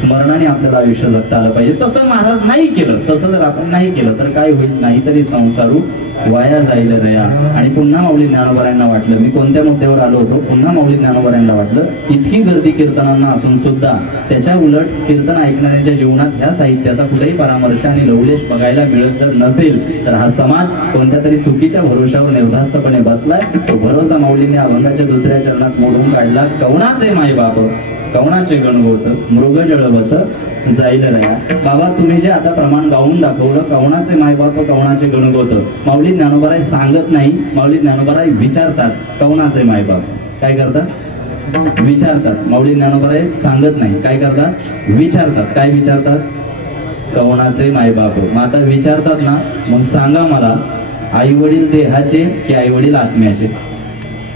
स्मरणाने आपल्याला आयुष्य जगता आलं पाहिजे. तसं महाराज नाही केलं, तसं जर आपण नाही केलं तर काय होईल? नाहीतरी संसारू वाया जाईल रया. आणि पुन्हा माऊली ज्ञानोबरायांना वाटलं, मी कोणत्या मुद्द्यावर आलो होतो, पुन्हा माऊली ज्ञानोबरायांना वाटलं इतकी गर्दी कीर्तनांना असून सुद्धा त्याच्या उलट कीर्तन ऐकणाऱ्यांच्या जीवनात ह्या साहित्याचा कुठेही परामर्श आणि लवलेश बघायला मिळत जर नसेल तर हा समाज कोणत्या तरी चुकीच्या भरोशावर निर्धास्तपणे बसलाय. तो भरोसा माऊलीने अभंगाच्या दुसऱ्या चरणात मोडून काढला. कवणाचे मायबाप, कवणाचे गणगोत, मृग जळवत जाईल रया. बाबा, तुम्ही जे आता प्रमाण गाऊन दाखवलं, कवणाचे मायबाप, कवणाचे गणगोत, माऊली ज्ञानोबराय सांगत नाही. माऊली ज्ञानोबराय विचारतात कवणाचे मायबाप. काय करतात? विचारतात. माऊली ज्ञानोबराय सांगत नाही. काय करतात? विचारतात. काय विचारतात? कवणाचे मायबाप. मग आता विचारतात ना, मग सांगा मला, आई वडील देहाचे की आई वडील आत्म्याचे?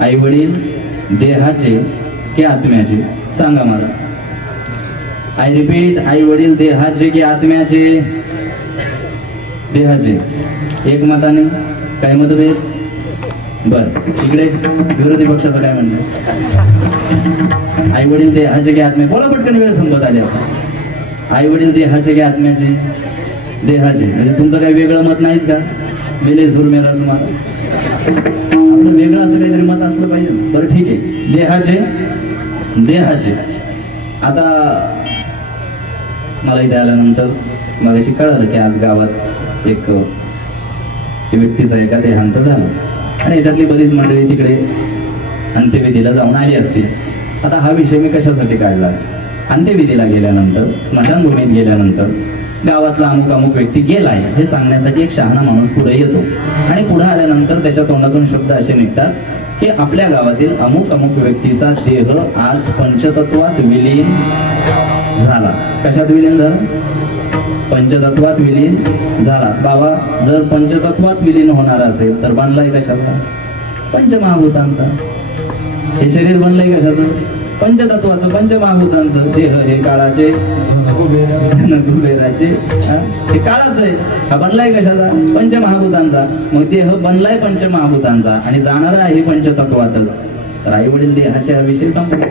आई वडील देहाचे की आत्म्याचे? सांगा मला. आय रिपीट, आई वडील देहाचे की आत्म्याचे? देहाचे. एक मताने. काय मतभेद? बर, इकडे विरोधी पक्षाचं काय म्हणणं? आई वडील देहाचे की आत्म्याचे? बोला पटकन, वेळ संपत आली. आई वडील देहाचे की आत्म्याचे? देहाचे. म्हणजे तुमचं काही वेगळं मत नाहीच का? बेले सूर मेला तुम्हाला आपलं वेगळं असं काहीतरी मत असलं पाहिजे. बरं ठीक आहे, देहाचे. देहाचे. आता मला इथे आल्यानंतर मला अशी कळालं की आज गावात एक व्यक्तीचा एका देहांत झाला आणि याच्यातली बरीच मंडळी तिकडे अंत्यविधीला जाऊन आली असती. आता हा विषय मी कशासाठी काढला? अंत्यविधीला गेल्यानंतर, स्मशानभूमीत गेल्यानंतर गावातला अमुक अमुक व्यक्ती गेलाय हे सांगण्यासाठी एक शहाणा माणूस पुढे येतो आणि पुढे आल्यानंतर त्याच्या तोंडातून शब्द असे निघतात की आपल्या गावातील अमुक अमुक व्यक्तीचा देह आज पंचतत्वात विलीन झाला. कशात विलीन झाला? पंचतत्वात विलीन झाला. बाबा, जर पंचतत्वात विलीन होणार असेल तर बनलाय कशाचा? पंचमहाभूतांचा. हे शरीर बनलंय कशाचं? पंचतत्वाचं, पंचमहाभूतांचं. देह हे काळाचे, कुबेराचे, हे काळाच आहे. हा बनलाय कशाचा? पंचमहाभूतांचा. मग देह बनलाय पंचमहाभूतांचा आणि जाणारा आहे पंचतत्वातच. तर आई वडील देहाचे हा विषय संपला.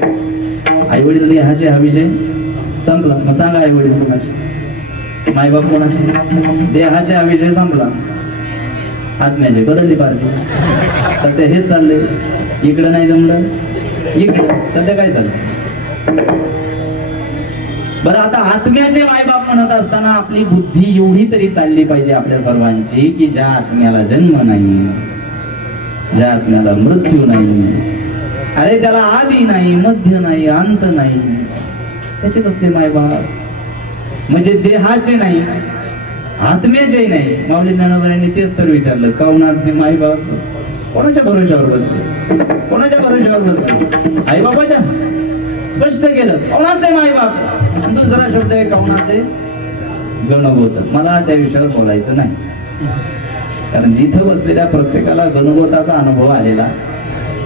आई वडील देहाचे हा विषय संपला. मग सांगा आई वडील कोणाचे? मायबाप कोणाचे? देहाचे हा विषय संपला. आत्म्याचे बदलली पार्टी. सध्या हेच चाललंय. इकडं नाही जमलं, इकडं सध्या काय चाललं? बरं, आता आत्म्याचे मायबाप म्हणत असताना आपली बुद्धी एवढी तरी चालली पाहिजे आपल्या सर्वांची की ज्या आत्म्याला जन्म नाही, ज्या आत्म्याला मृत्यू नाही, अरे त्याला आदी नाही, मध्य नाही, अंत नाही, त्याचे कसले मायबाप? म्हणजे देहाचे नाही, आत्म्याचे नाही. माऊली ज्ञानोबा तेच तर विचारलं, कौनाचे मायबाप? कोणाच्या भरोशावर बसले? कोणाच्या भरोशावर बसले? आई बाबाच्या? स्पष्ट केलं, कौनाचे मायबाप. दुसरा शब्द आहे कौनाचे गणगोत. मला त्या विषयावर बोलायचं नाही, कारण जिथं बसलेल्या प्रत्येकाला गणगोताचा अनुभव आलेला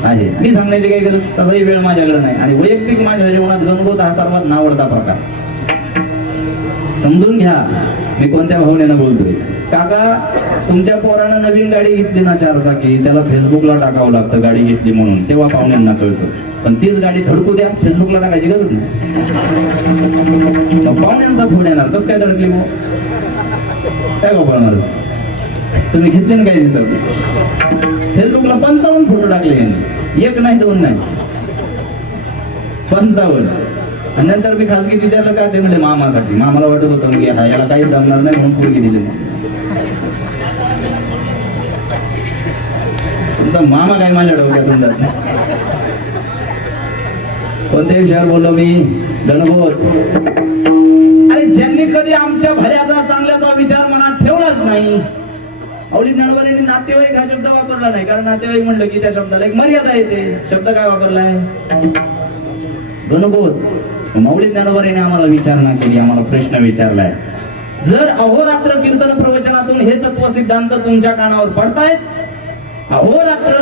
आहे. मी सांगण्याची काही गरज, तसाही वेळ माझ्याकडे नाही. आणि वैयक्तिक माझ्या जीवनात गणगोत हा सर्वात नावडता प्रकार. समजून घ्या मी कोणत्या भावनेनं बोलतोय. काका, तुमच्या पोरानं नवीन गाडी घेतली ना 4 चाकी, त्याला फेसबुकला टाकावं लागतं गाडी घेतली म्हणून, तेव्हा पाहुण्यांना कळतं. पण तीच गाडी धडकू द्या, फेसबुकला टाकायची गरज नाही. मग पाहुण्यांचा फोन येणार, कसं काय धडकली मग? काय गोपाळ तुम्ही घेतले ना काही दिवसात? फेसबुकला 55 फोटो टाकले यांनी, 1 नाही 2 नाही, 55. आणि नंतर मी खासगी विचारलं का, ते म्हणजे मामासाठी. मामाला वाटत होतं म्हणजे याला काही जमणार नाही म्हणून पोरगी दिली. तुमचा मामा काय माझ्या डोक्यातून जात नाही. कोणत्या विषयावर बोललो मी? गणगोत. अरे ज्यांनी कधी आमच्या भल्याचा चांगल्याचा विचार मनात ठेवलाच नाही. माऊली ज्ञानोबा यांनी नातेवाईक हा शब्द वापरला नाही, कारण नातेवाईक म्हणलं की त्या शब्दाला एक मर्यादा येते. शब्द काय वापरलाय? गणगोत. माऊली ज्ञानोबा यांनी आम्हाला विचारणा केली, आम्हाला प्रश्न विचारलाय. जर अहोरात्र कीर्तन प्रवचनातून हे तत्व सिद्धांत तुमच्या कानावर पडतायत, अहोरात्र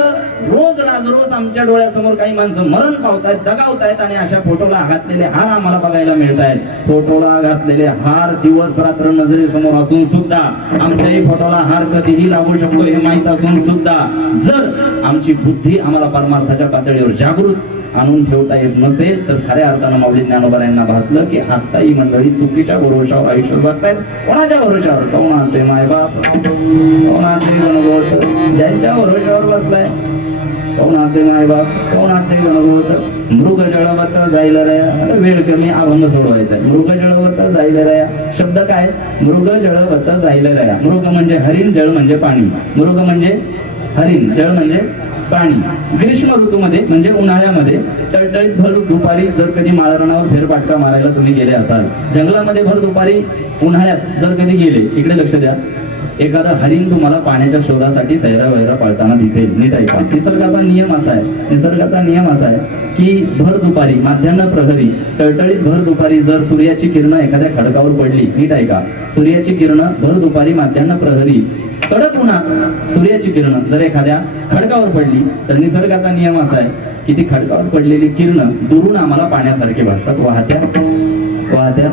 रोज राजरोज आमच्या डोळ्यासमोर काही माणसं मरण पावतायत, दगावतायत आणि अशा फोटोला घातलेले हार आम्हाला बघायला मिळत आहेत. फोटोला घातलेले हार दिवस रात्र नजरेसमोर असून सुद्धा, आमच्याही फोटोला हार कधीही लागू शकतो हे माहित असून सुद्धा, जर आमची बुद्धी आम्हाला परमार्थाच्या पातळीवर जागृत आणून ठेवता येत नसेल तर खऱ्या अर्थानं माऊली ज्ञानोबा यांना भासलं की आता ही मंडळी चुकीच्या भरोशावर आयुष्य जगतायत. कोणाच्या भरोशावर? कौणाचे मायबाप, कौणाचे गणगोत. ज्यांच्या भरोशावर बसलाय कौणाचे मायबाप, कौणाचे गणगोत. मृग जळवत जायला रया. वेळ कमी, अभंग सोडवायचा आहे. मृग जळवत जायला रया. शब्द काय? मृग जळवत जायला रया. मृग म्हणजे हरिण, जळ म्हणजे पाणी. मृग म्हणजे हरिण, जळ म्हणजे पाणी. ग्रीष्म ऋतूमध्ये म्हणजे उन्हाळ्यामध्ये टळटळीत भर दुपारी जर कधी माळरानावर फेरफटका मारायला तुम्ही गेले असाल, जंगलामध्ये भर दुपारी उन्हाळ्यात जर कधी गेले, इकडे लक्ष द्या, एखादा हरिण तुम्हाला पाण्याच्या शोधासाठी सैरा वैरा पाळताना दिसेल. नीट ऐका. निसर्गाचा नियम असा आहे, निसर्गाचा नियम असा आहे की भर दुपारी, माध्यान्ह प्रहरी, टळटळीत भर दुपारी जर सूर्याची किरणं एखाद्या खडकावर पडली, नीट ऐका, सूर्याची किरणं भर दुपारी माध्यान्ह प्रहरी कडक उन्हात सूर्याची किरणं जर एखाद्या खडकावर पडली तर निसर्गाचा नियम असा आहे की ती खडकावर पडलेली किरणं दुरून आम्हाला पाण्यासारखी भासतात. वाहत्या वाहत्या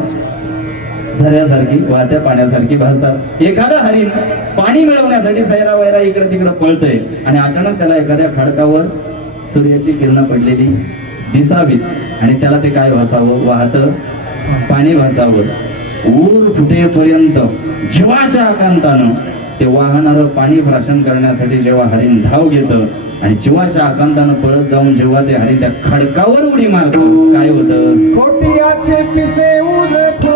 झऱ्यासारखी, वाहत्या पाण्यासारखी भासतात. एखादं हरिण पाणी मिळवण्यासाठी सैरा वैरा इकडे तिकडे पळतंय आणि अचानक त्याला एखाद्या खडकावर सूर्याची किरणं पडलेली दिसावीत आणि त्याला ते काय भासावं? वाहतं पाणी भासावं. ऊर फुटेपर्यंत जीवाच्या आकांतानं ते वाहणारं पाणी भाषण करण्यासाठी जेव्हा हरिण धाव घेतं आणि जीवाच्या आकांतानं पळत जाऊन जेव्हा ते हरिण त्या खडकावर उडी मारतो, काय होतं? कोटियाचे पिसे उडत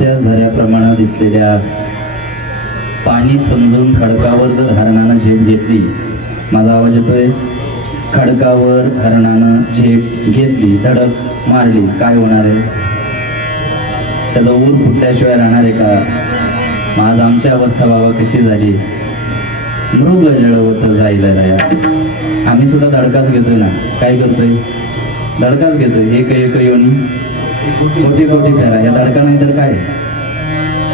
वाहत्या झऱ्याप्रमाणे दिसलेल्या पाणी समजून खडकावर जर हरणानं झेप घेतली, माझा आवाज येतोय, खडकावर हरणानं झेप घेतली, धडक मारली, काय होणार आहे? त्याचा ऊर फुटल्याशिवाय राहणार आहे का? आज आमची अवस्था बाबा कशी झाली? मृग जळवत जाईल राया. आम्ही सुद्धा धडकाच घेतोय ना. काय करतोय? धडकाच घेतोय. एक एक योनी कोटी कोटी फेरा. या धडका नाही तर काय?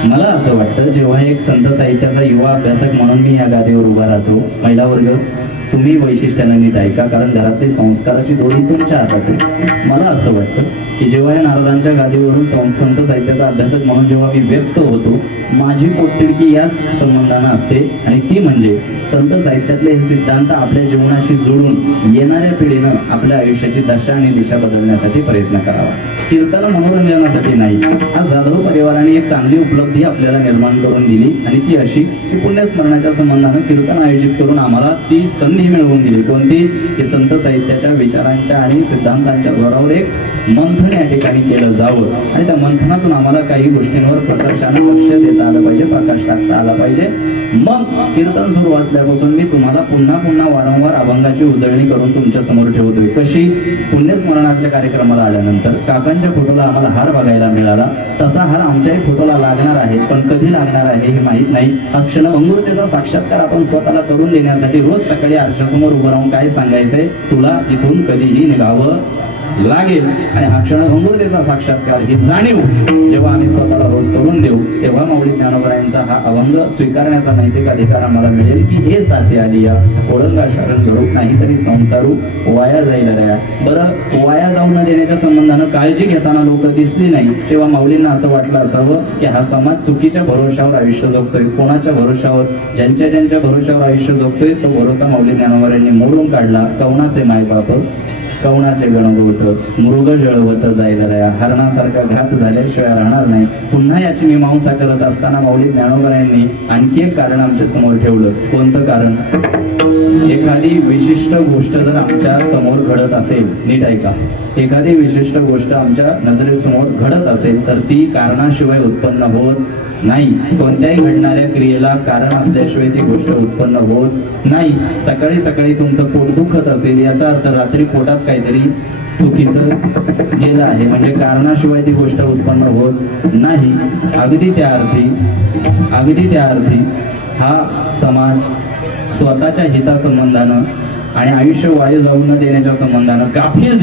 मला असं वाटतं, जेव्हा एक संत साहित्याचा युवा अभ्यासक म्हणून मी या गादीवर उभा राहतो, महिला वर्ग तुम्ही वैशिष्ट्यानं नीट ऐका, कारण घरातली संस्काराची दोरी तुमच्या हातात आहे. मला असं वाटतं की जेव्हा या नारदांच्या गादीवरून संत साहित्याचा अभ्यासक म्हणून जेव्हा मी व्यक्त होतो, माझी पोटतिडकी याच संबंधानं असते, आणि ती म्हणजे संत साहित्यातले हे सिद्धांत आपल्या जीवनाशी जोडून येणाऱ्या पिढीनं आपल्या आयुष्याची दशा आणि दिशा बदलण्यासाठी प्रयत्न करावा. कीर्तन मनोरंजनासाठी नाही. आज जाधव परिवाराने एक चांगली उपलब्धी आपल्याला निर्माण करून दिली, आणि ती अशी की पुण्यस्मरणाच्या संबंधानं कीर्तन आयोजित करून आम्हाला ती संधी मिळवून दिली. कोणती? की संत साहित्याच्या विचारांच्या आणि सिद्धांतांच्या जोरावर एक मंथन या ठिकाणी केलं जावं, आणि त्या मंथनातून आम्हाला काही गोष्टींवर प्रकर्षानं लक्ष देता आलं पाहिजे, प्रकाश टाकता आला पाहिजे. मग कीर्तन सुरू असल्यापासून मी तुम्हाला पुन्हा पुन्हा वारंवार अभंगाची उजळणी करून तुमच्या समोर ठेवतोय. कशी? पुण्यस्मरणाच्या कार्यक्रमाला आल्यानंतर काकांच्या फोटोला आम्हाला हार बघायला मिळाला, तसा हार आमच्याही फोटोला लागणार आहे, पण कधी लागणार आहे हे माहित नाही. हा क्षणभंगुरतेचा साक्षात्कार आपण स्वतःला करून देण्यासाठी रोज सकाळी आरशासमोर उभं राहून काय सांगायचंय? तुला इथून कधीही निघावं लागेल. आणि हा क्षणभंगुरतेचा साक्षात्कार, ही जाणीव जेव्हा आम्ही स्वतःला रोज करून देऊ, तेव्हा माऊली ज्ञानोबरायांचा हा अभंग स्वीकारण्याचा नैतिक अधिकार आम्हाला मिळेल की हे साथे आली या ओळंगा शरण धरू, नाहीतरी संसारू वाया जाईल रे. बरं, वाया जाऊ न देण्याच्या संबंधानं काळजी घेताना लोक दिसली नाही, तेव्हा माऊलींना असं वाटलं असावं की हा समाज चुकीच्या भरोशावर आयुष्य जगतोय. कोणाच्या भरोशावर? ज्यांच्या ज्यांच्या भरोशावर आयुष्य जगतोय तो भरोसा माऊली ज्ञानोबरायांनी मोडून काढला. कवनाचे मायबाप, कवनाचे गणगोत, मृग जळवत जाईल रया. हरणासारखा घात झाल्याशिवाय राहणार नाही. पुन्हा याची मीमांसा करत असताना माऊली ज्ञानोबरायांनी आणखी एक कारण आमच्या समोर ठेवलं. कोणतं कारण? एखादी विशिष्ट गोष्ट जर आमच्या समोर घडत असेल, नीट ऐका, एखादी विशिष्ट गोष्ट आमच्या नजरेसमोर घडत असेल तर ती कारणाशिवाय उत्पन्न होत नाही. कोणत्याही घडणाऱ्या क्रियेला कारण असल्याशिवाय ती गोष्ट उत्पन्न होत नाही. सकाळी सकाळी तुमचं पोट दुखत असेल, याचा अर्थ रात्री पोटात काहीतरी चुकीचं गेलं आहे, म्हणजे कारणाशिवाय ती गोष्ट उत्पन्न होत नाही. अगदी त्या अर्थी हा समाज स्वतःच्या हितासंबंधानं आणि आयुष्य वाया जाऊ न देण्याच्या संबंधानं गाफील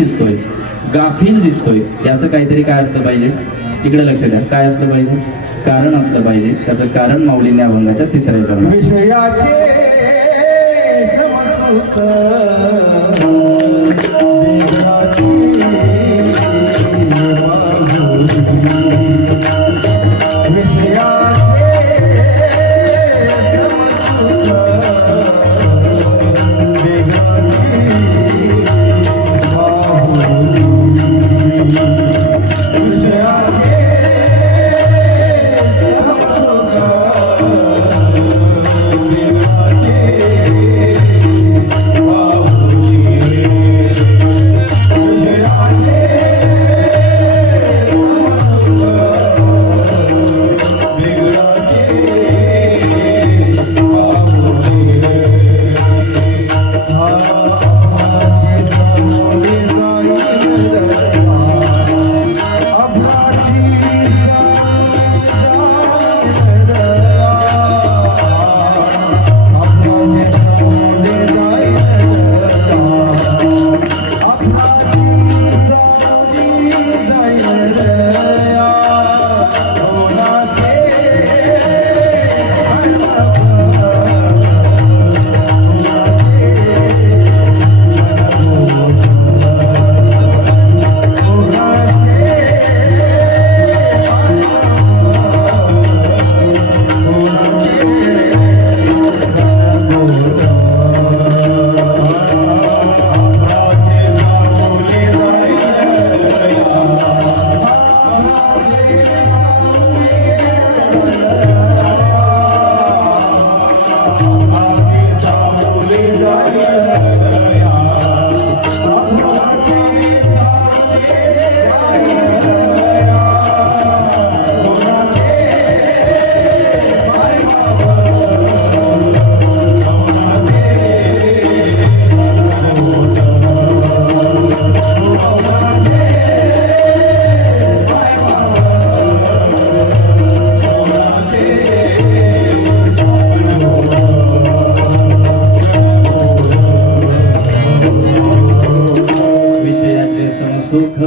दिसतोय. याचं काहीतरी काय असलं पाहिजे? इकडे लक्ष द्या. काय असलं पाहिजे? कारण असलं पाहिजे. त्याचं कारण माऊलींनी अभंगाच्या तिसऱ्या चरणात विषयाचे समसूत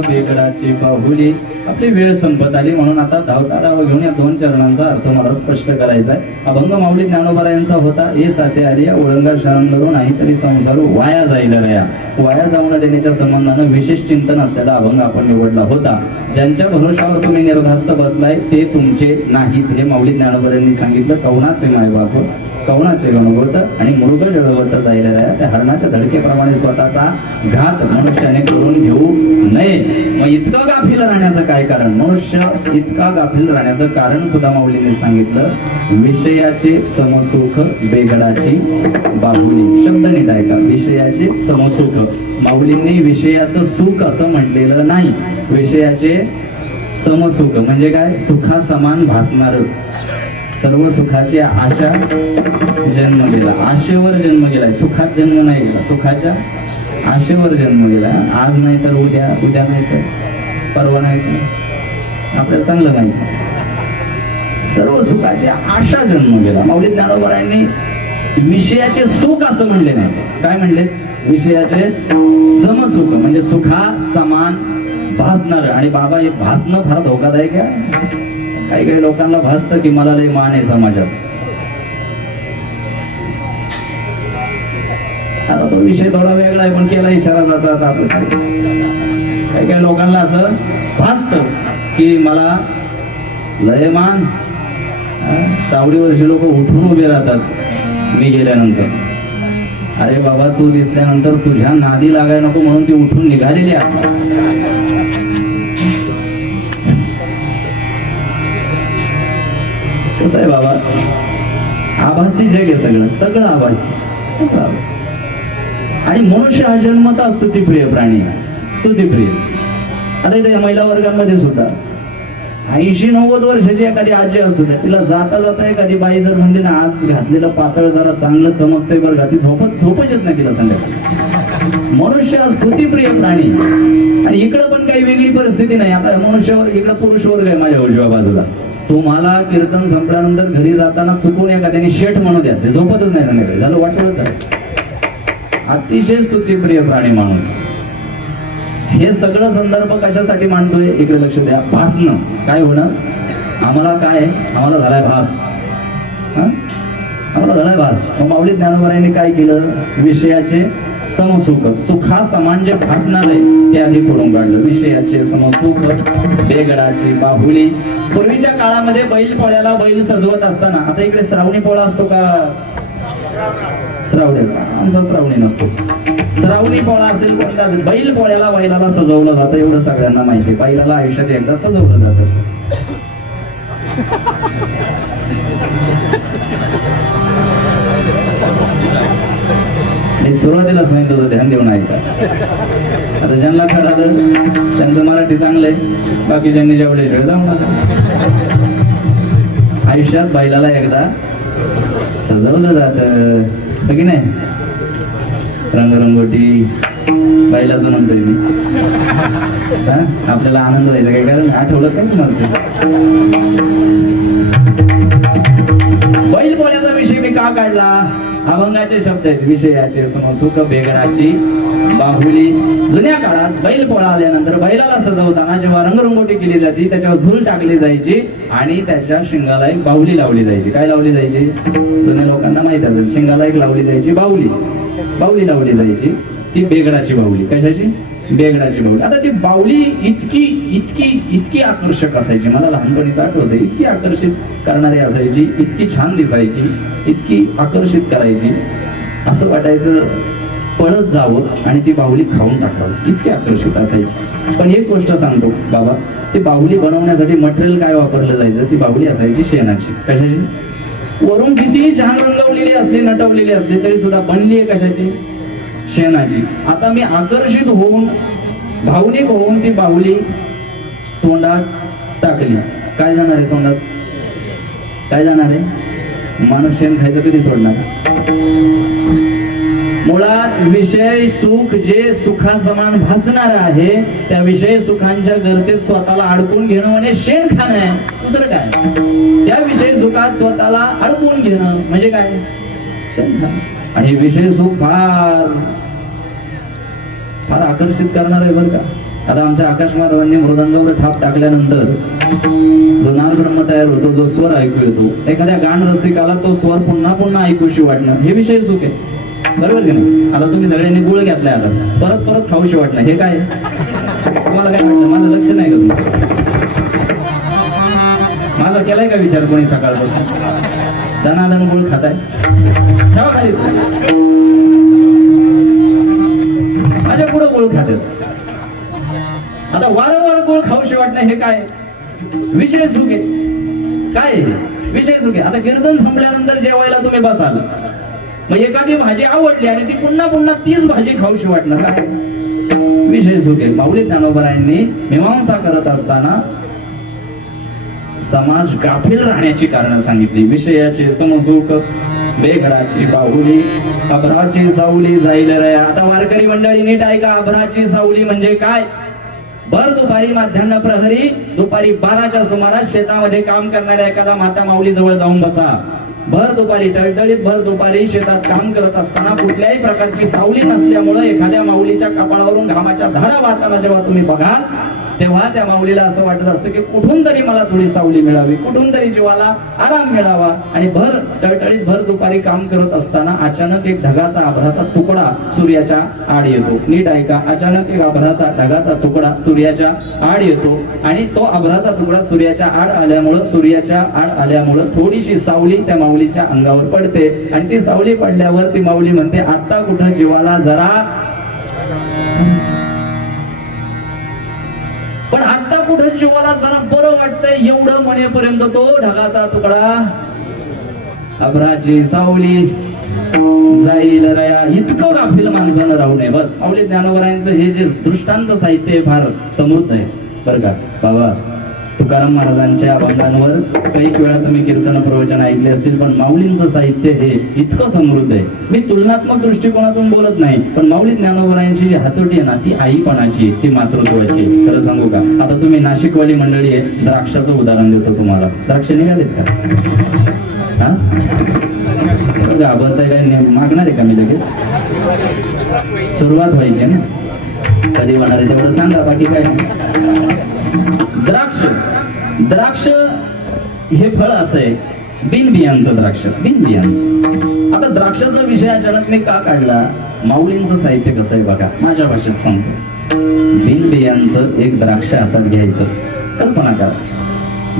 बेगडाची बाहुली. आपली वेळ संपत आली म्हणून आता धावता घेऊन या 2 चरणांचा अर्थ मला स्पष्ट करायचा आहे. अभंग माऊली ज्ञानोबा यांचा होता. ए साथे आली ओळंगा शरण करू नाही तरी संसार वाया जाईल रया. वाया जाऊ न देण्याच्या संबंधानं विशेष चिंतन असलेला अभंग आपण निवडला होता. ज्यांच्या भरोशावर तुम्ही निर्धास्त बसलाय ते तुमचे नाहीत हे माऊली ज्ञानोबा यांनी सांगितलं. कवनाचे मायबाप कवनाचे गणगोत आणि मृग जळवत जायला राया. त्या हरणाच्या धडकेप्रमाणे स्वतःचा घात मनुष्याने करून घेऊ नये. मग इतकं गाफील राहण्याचं काय कारण? मनुष्य इतका गाफील राहण्याचं कारण सुद्धा माऊलीने सांगितलं. विषयाचे समसुख बेगडाची बाहुली. शब्द नीट ऐका. विषयाचे समसुख. माऊलींनी विषयाचं सुख असं म्हटलेलं नाही. विषयाचे समसुख म्हणजे काय? सुखा समान भासणार. सर्व सुखाची आशा जन्म गेला. आशेवर जन्म गेलाय. सुखात जन्म नाही गेला. सुखाच्या आशेवर जन्म गेला. आज नाही तर उद्या, उद्या नाही तर परवा नाही तर आपल्याला चांगलं माहिती. सर्व सुखाची आशा जन्म गेला. माऊली ज्ञानोबा यांनी विषयाचे सुख असं म्हणले नाही. काय म्हणले? विषयाचे समसुख म्हणजे सुखा समान भासणार. आणि बाबा एक भासणं फार धोकादायक आहे. काही काही लोकांना भासतं की मला लय मान आहे समाजात. आता तो विषय थोडा वेगळा आहे पण केला इशारा जातात आपलं. काही काही लोकांना असं भासतं की मला लय मान. चावडीवरची लोक उठून उभे राहतात मी गेल्यानंतर. अरे बाबा तू दिसल्यानंतर तुझ्या नादी लागायला नको म्हणून ती उठून निघालेली आहे. कसं आहे बाबा? आभासी जग आहे सगळं. सगळं आभासी. आणि मनुष्य हा जन्मता स्तुतिप्रिय प्राणी. स्तुतिप्रिय. आता इथे महिला वर्गामध्ये सुद्धा 80-90 वर्षाची एखादी आजी असू द्या, तिला जाता जाता एखादी बाई जर म्हणली ना आज घातलेलं पातळ जरा चांगलं चमकतंय बरं का, ती झोपच येत नाही तिला संध्याकाळी. मनुष्य हा स्तुतिप्रिय प्राणी. आणि इकडं पण काही वेगळी परिस्थिती नाही. आता मनुष्यावर इकडं पुरुष वर्ग आहे माझ्या उजव्या बाजूला. तुम्हाला कीर्तन संपल्यानंतर घरी जाताना चुकून एखाद्याने शेठ म्हणू द्या, ते झोपतच नाही संध्याकाळी. झालं वाटलं तर. अतिशय स्तुतिप्रिय प्राणी माणूस. हे सगळं संदर्भ कशासाठी मांडतोय इकडे लक्ष द्या. भासणं. काय होणं? आम्हाला काय? आम्हाला झालाय भास. आम्हाला झालाय भास. मग माऊली ज्ञानोबा यांनी काय केलं? विषयाचे समसुख. सुखा समान जे भासणार आहे ते आधी फोडून काढलं. विषयाचे समसुख बेगडाची बाहुली. पूर्वीच्या काळामध्ये बैल पोळ्याला बैल सजवत असताना, आता इकडे श्रावणी पोळा असतो का? श्रावणीचा. आमचा श्रावणी नसतो. श्रावणी पोळा असेल कोणता असेल, बैल पोळ्याला बैलाला सजवलं जातं एवढं सगळ्यांना माहिती. बैलाला आयुष्यात एकदा सजवलं जातं. सुरुवातीला सांगितलं होतं ध्यान देऊन ऐका. आता ज्यांना कळालं त्यांचं मराठी चांगलंय, बाकी ज्यांनी जेवढे जाऊ. आयुष्यात बैलाला एकदा सजवलं जात की नाही? रंगरंगोटी बैलाचं म्हणतोय मी. आपल्याला आनंद व्हायचा काय कारण आठवलं काय तुम्हाला? बैल पोळ्याचा विषय मी का काढला? अभंगाचे शब्द आहेत. विषयाचे समसुख बेगडाची बाहुली. जुन्या काळात बैल पोळा आल्यानंतर बैलाला सजवताना जेव्हा रंगरंगोटी केली जाते त्याच्यावर झूल टाकली जायची आणि त्याच्या शिंगाला एक बाहुली लावली जायची. काय लावली जायची? जुन्या लोकांना माहित असेल. शिंगाला एक लावली जायची बाहुली. बाहुली लावली जायची. ती बेगडाची बाहुली. कशाची? बेगडाची बाहुली. आता ती बाहुली इतकी इतकी इतकी आकर्षक असायची. मला लहानपणीच आठवते. इतकी आकर्षित करणारी असायची. इतकी छान दिसायची. इतकी आकर्षित करायची. असं वाटायचं पळत जावं आणि ती बाहुली खाऊन टाकावं. इतकी आकर्षित असायची. पण एक गोष्ट सांगतो बाबा, ती बाहुली बनवण्यासाठी मटेरियल काय वापरलं जायचं? ती बाहुली असायची शेणाची. कशाची? वरून कितीही छान रंगवलेली असली नटवलेली असली तरी सुद्धा बनली आहे कशाची? शेणाची. आता मी आकर्षित होऊन भावनिक होऊन ती बाहुली तोंडात टाकली. काय जाणार आहे तोंडात? काय जाणार आहे? माणूस शेण खायचं कधी सोडणार? मुळात विषय सुख जे सुखासमान भासणार आहे त्या विषय सुखांच्या गर्तेत स्वतःला अडकून घेणं म्हणजे शेण खाणं आहे. दुसरं काय? त्या विषय सुखात स्वतःला अडकून घेणं म्हणजे काय? शेण खाणं. आणि विषय सुख फार फार आकर्षित करणार आहे बरं का. आता आमच्या आकाश महाराजांनी मृदंगावर थाप टाकल्यानंतर जो नादब्रह्म तयार होतो, जो स्वर ऐकू येतो, एखाद्या गाण रसिकाला तो स्वर पुन्हा पुन्हा ऐकूशी वाटणं हे विषय सुख आहे, बरोबर की नाही? आता तुम्ही सगळ्यांनी गुळ घेतलाय, आता परत परत खाऊशी वाटणं हे काय? तुम्हाला काय वाटतं? माझं लक्ष नाही का तुम्ही? माझा केलाय का विचार कोणी सकाळपासून? दनादन गुळ खाताय, ठेवा खाली. माझ्या पुढे गुळ खातात. आता वारंवार गुळ खाऊशी वाटणं हे काय विषय सुख आहे? काय विषय सुख आहे? आता कीर्तन संपल्यानंतर जेवायला तुम्ही बसाल, मग एखादी भाजी आवडली आणि ती पुन्हा पुन्हा तीच भाजी खाऊशी वाटणं काय विषय सुख आहे? माऊली ज्ञानोबरायांनी मीमांसा करत असताना समाज गाफील राहण्याची कारण सांगितली. विषयाचे समसुख, बेघडाची बाहुली, अभराची सावली जाईल रया. आता वारकरी मंडळी नीट ऐका, अभराची सावली म्हणजे काय? भर दुपारी माध्यान्ह प्रहरी दुपारी 12च्या सुमारास शेतामध्ये काम करणाऱ्या एखादा माता माऊली जवळ जाऊन बसा. भर दुपारी टळटळीत भर दुपारी शेतात काम करत असताना कुठल्याही प्रकारची सावली नसल्यामुळे एखाद्या माऊलीच्या कपाळावरून घामाच्या धारा वाहताना जेव्हा तुम्ही बघाल, तेव्हा त्या माऊलीला असं वाटत असतं की कुठून तरी मला थोडी सावली मिळावी, कुठून तरी जीवाला आराम मिळावा. आणि भर टळटळीत भर दुपारी काम करत असताना अचानक एक ढगाचा आभराचा तुकडा सूर्याच्या आड येतो. नीट ऐका, अचानक एक आभराचा ढगाचा तुकडा सूर्याच्या आड येतो आणि तो आभराचा तुकडा सूर्याच्या आड आल्यामुळं थोडीशी सावली त्या माऊलीच्या अंगावर पडते आणि ती सावली पडल्यावर ती माऊली म्हणते, आता कुठं जीवाला जरा, पण आता कुठं जीवाला जरा बरं वाटतंय एवढं म्हणेपर्यंत तो ढगाचा तुकडा, अभराची सावली जाईल रया. इतकं गाफील माणसानं राहू नये. बस माऊली ज्ञानोबरायांचं हे जे दृष्टांत साहित्य आहे फार समृद्ध आहे बरं का बाबा. तुकाराम महाराजांच्या अभंगांवर काही वेळा तुम्ही कीर्तन प्रवचन ऐकले असतील, पण माऊलींचं साहित्य हे इतकं समृद्ध आहे. मी तुलनात्मक दृष्टिकोनातून बोलत नाही, पण माऊली ज्ञानोबरायांची जी हातोटी आहे ना, ती आईपणाची, ती मातृत्वाची. खरं सांगू का, आता तुम्ही नाशिकवाली मंडळी आहे, द्राक्षाचं उदाहरण देतो तुम्हाला. द्राक्ष निघालेत का? हा घाबरताय काय? मागणार आहे का मी लगेच? सुरुवात व्हायची ना, कधी होणार आहे तेवढं सांगा, बाकी काय नाही. द्राक्ष हे फळ असं आहे, बिनबियांचं द्राक्ष, बिनबियांचं. आता द्राक्षाचा विषय अचानक मी का काढला? माऊलींचं साहित्य कसं आहे बघा, माझ्या भाषेत सांगतो. बिनबियांचं एक द्राक्ष हातात घ्यायचं, कल्पना करा.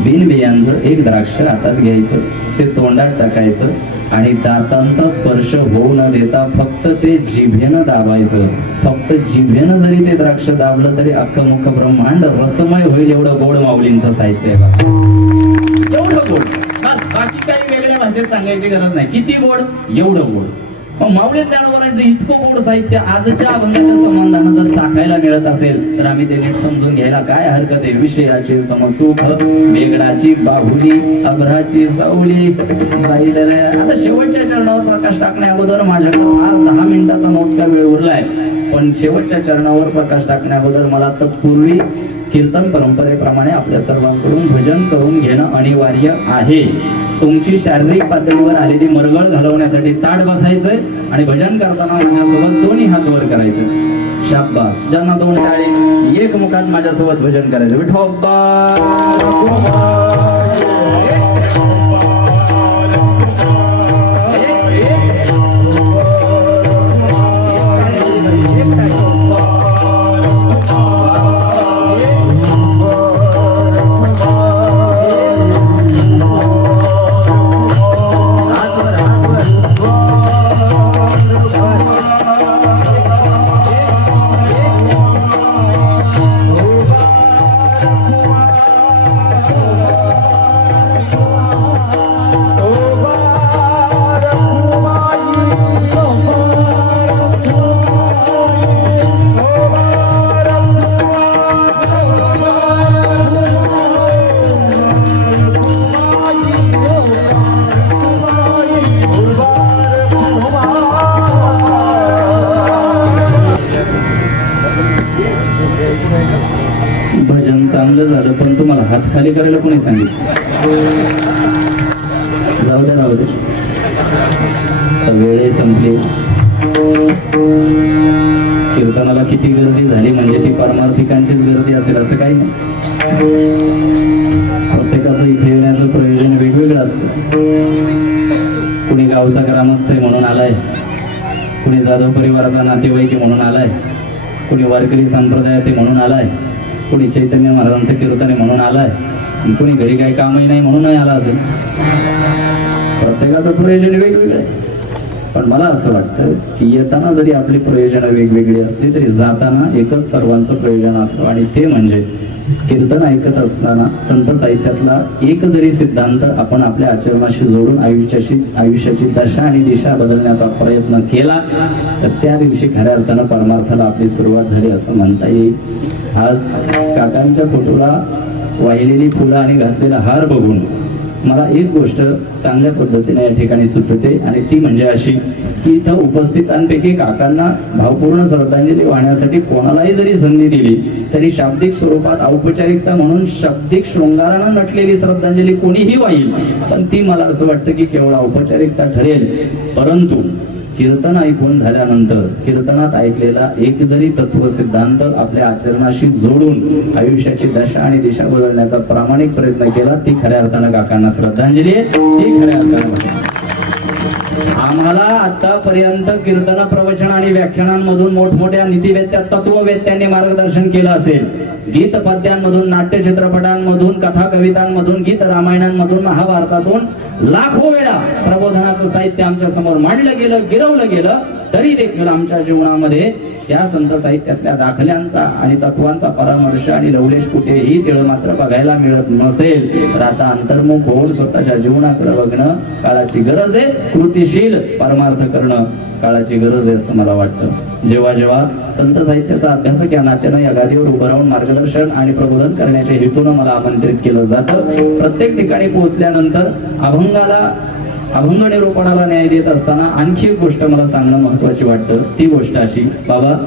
बिनबियांचं एक द्राक्ष हातात घ्यायचं, ते तोंडात टाकायचं आणि दातांचा स्पर्श होऊ न देता फक्त ते जिभेनं दाबायचं. फक्त जिभेनं जरी ते द्राक्ष दाबलं तरी अख्खं मुख ब्रह्मांड रसमय होईल, एवढं गोड माऊलींचं साहित्य आहे बघा. एवढं गोड, बाकी काही वेगळ्या भाषेत सांगायची गरज नाही. किती गोड? एवढं गोड. मग माऊली ज्ञानोबरायांचं इतकं गोड साहित्य आजच्या अभंगाच्या संबंधानं जर चाकायला मिळत असेल तर आम्ही ते नीट समजून घ्यायला काय हरकत आहे? विषयाची समसुख, बेगडाची बाहुली, अभराची सावली जाईल रे. आता शेवटच्या चरणावर प्रकाश टाकण्या अगोदर माझ्याकडे फार 10 मिनिटाचा मोजका वेळ उरलाय, पण शेवटच्या चरणावर प्रकाश टाकण्या अगोदर मला तत्पूर्वी कीर्तन परंपरेप्रमाणे आपल्या सर्वांकडून भजन करून घेणं अनिवार्य आहे. तुमची शारीरिक पातळीवर आलेली मरगळ घालवण्यासाठी ताट बसायचंय आणि भजन करताना माझ्यासोबत दोन्ही हात वर करायचे. शाबास. ज्यांना 2 टाळी, एक मुखात माझ्यासोबत भजन करायचं. विठोबा भजन चांगलं झालं, पण तुम्हाला हात खाली करायला कोणी सांगितलं? जाऊ दे राहू दे, वेळ संपली. कीर्तनाला किती गर्दी झाली म्हणजे ती परमार्थिकांचीच गर्दी असेल असं काही नाही. प्रत्येकाचं इथे येण्याचं प्रयोजन वेगवेगळं असतं. कुणी गावचा ग्रामस्थ आहे म्हणून आलाय, कुणी जाधव परिवाराचा नातेवाईक आहे म्हणून आलाय, कुणी वारकरी संप्रदायात आहे म्हणून आलाय, कुणी चैतन्य महाराजांचं कीर्तन आहे म्हणून आलाय, कुणी घरी काही कामही नाही म्हणूनही आला असेल. प्रत्येकाचं प्रयोजन वेगवेगळं आहे. पण मला असं वाटतं की येताना जरी आपली प्रयोजनं वेगवेगळी असली तरी जाताना एकच सर्वांचं प्रयोजन असतं, आणि ते म्हणजे कीर्तन ऐकत असताना संत साहित्यातला एक जरी सिद्धांत आपण आपल्या आचरणाशी जोडून आयुष्याची दशा आणि दिशा बदलण्याचा प्रयत्न केला तर त्या दिवशी खऱ्या अर्थानं परमार्थाला आपली सुरुवात झाली असं म्हणता येईल. आज काकांच्या फोटोला वाहिलेली फुलं आणि घातलेला हार बघून मला एक गोष्ट चांगल्या पद्धतीने या ठिकाणी सुचते, आणि ती म्हणजे अशी की इथं उपस्थितांपैकी काकांना भावपूर्ण श्रद्धांजली वाहण्यासाठी कोणालाही जरी संधी दिली तरी शाब्दिक स्वरूपात औपचारिकता म्हणून शाब्दिक शृंगारानं नटलेली श्रद्धांजली कोणीही वाहील, पण ती मला असं वाटतं की केवळ औपचारिकता ठरेल. परंतु कीर्तन ऐकून झाल्यानंतर कीर्तनात ऐकलेला एक जरी तत्व सिद्धांत आपल्या आचरणाशी जोडून आयुष्याची दशा आणि दिशा बदलण्याचा प्रामाणिक प्रयत्न केला, ती खऱ्या अर्थानं काकांना श्रद्धांजली आहे. ती खऱ्या अर्थानं आम्हाला आतापर्यंत कीर्तन प्रवचन आणि व्याख्यानांमधून मोठमोठ्या नीतिवेत्या तत्ववेत्यांनी मार्गदर्शन केलं असेल. गीत पद्यांमधून, नाट्य चित्रपटांमधून, कथा कवितांमधून, गीत रामायणांमधून, महाभारतातून लाखो वेळा प्रबोधनाचं साहित्य आमच्या समोर मांडलं गेलं, गिरवलं गेलं, तरी देखील आमच्या जीवनामध्ये त्या संत साहित्यातल्या दाखल्यांचा आणि तत्वांचा परामर्श आणि लवलेश कुठेही तिळ मात्र बघायला मिळत नसेल. तर आता अंतर्मुख होऊन स्वतःच्या जीवनाकडे बघणं काळाची गरज आहे. कृतीशील परमार्थ करणं काळाची गरज आहे असं मला वाटतं. जेव्हा जेव्हा संत साहित्याचा अभ्यासक या नात्यानं या गादीवर उभं राहून मार्गदर्शन आणि प्रबोधन करण्याच्या हेतूनं मला आमंत्रित केलं जातं, प्रत्येक ठिकाणी पोहोचल्यानंतर अभंग निरूपणाला न्याय देत असताना आणखी एक गोष्ट मला सांगणं महत्वाची वाटतं. ती गोष्ट अशी, बाबा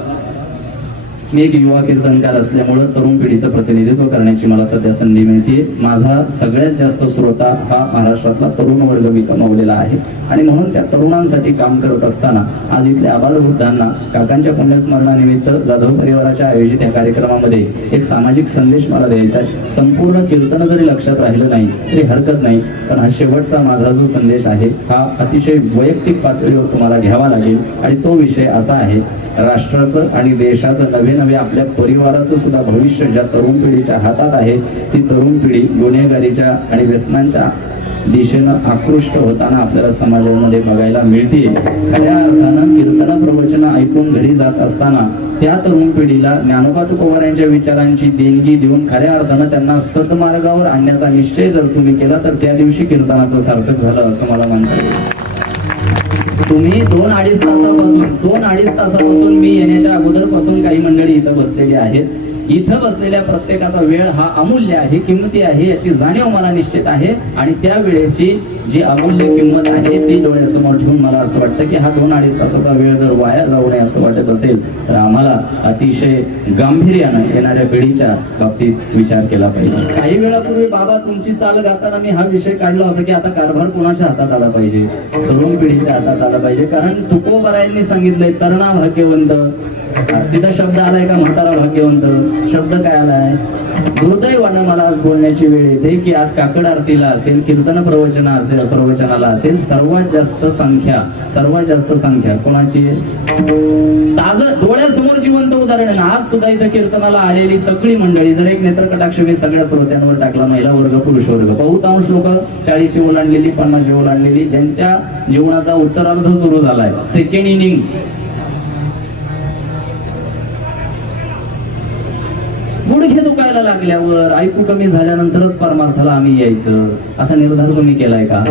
मी एक युवा कीर्तनकार असल्यामुळं तरुण पिढीचं प्रतिनिधित्व करण्याची मला सध्या संधी मिळते. माझा सगळ्यात जास्त श्रोता हा महाराष्ट्रातला तरुण वर्ग मी कमावलेला आहे, आणि म्हणून त्या तरुणांसाठी काम करत असताना आज इथल्या आबालवृद्धांना काकांच्या पुण्यस्मरणानिमित्त जाधव परिवाराच्या आयोजित या कार्यक्रमामध्ये एक सामाजिक संदेश मला द्यायचा आहे. संपूर्ण कीर्तन जरी लक्षात राहिलं नाही तरी हरकत नाही, पण हा शेवटचा माझा जो संदेश आहे हा अतिशय वैयक्तिक पातळीवर तुम्हाला घ्यावा लागेल, आणि तो विषय असा आहे, राष्ट्राचं आणि देशाचं नवे आपल्या परिवाराचं सुद्धा भविष्य ज्या तरुण पिढीच्या हातात आहे, ती तरुण पिढी गुन्हेगारीच्या आणि व्यसनांच्या दिशेनं आकृष्ट होताना आपल्याला समाजामध्ये बघायला मिळते. खऱ्या अर्थानं कीर्तन प्रवचन ऐकून घरी जात असताना त्या तरुण पिढीला ज्ञानोबा तुकोबार यांच्या विचारांची देणगी देऊन खऱ्या अर्थानं त्यांना सतमार्गावर आणण्याचा निश्चय जर तुम्ही केला तर त्या दिवशी कीर्तनाचं सार्थक झालं असं मला म्हणता येईल. तुम्ही 2-2.5 तासापासून मी येण्याच्या अगोदर पासून काही मंडळी इथं बसलेली आहेत. इथं बसलेल्या प्रत्येकाचा वेळ हा अमूल्य आहे, किंमती आहे, याची जाणीव मला निश्चित आहे, आणि त्या वेळेची जी अमूल्य किंमत आहे ती डोळ्यासमोर ठेवून मला असं वाटतं की हा 2-2.5 तासाचा वेळ जर वाया जाऊ नये असं वाटत असेल तर आम्हाला अतिशय गांभीर्यानं येणाऱ्या पिढीच्या बाबतीत विचार केला पाहिजे. काही वेळापूर्वी बाबा तुमची चाल गाताना मी हा विषय काढला होता की आता कारभार कोणाच्या हातात आला पाहिजे, तरुण पिढीच्या हातात आला पाहिजे. कारण तुकोबारायांनी सांगितलंय तरुणा भाग्यवंत, तिथं शब्द आलाय का म्हातारा भाग्यवंत? शब्द काय आलाय? दुर्दैवानं मला आज बोलण्याची वेळ येते की आज काकड आरतीला असेल, कीर्तन प्रवचनाला असेल, सर्वात जास्त संख्या कोणाची? ताजं डोळ्यासमोर जिवंत उदाहरण. आज सुद्धा इथं कीर्तनाला आलेली सगळी मंडळी, जर एक नेत्रकटाक्ष मी सगळ्या श्रोत्यांवर टाकला, महिला वर्ग, पुरुष वर्ग, बहुतांश लोक 40 ओलांडलेली, 50 ओलांडलेली, ज्यांच्या जीवनाचा उत्तरार्ध सुरू झालाय, सेकंड इनिंग. गुडघे दुखायला लागल्यावर, ऐकू कमी झाल्यानंतरच परमार्थाला आम्ही यायचं असा निर्धार तुम्ही केलाय का?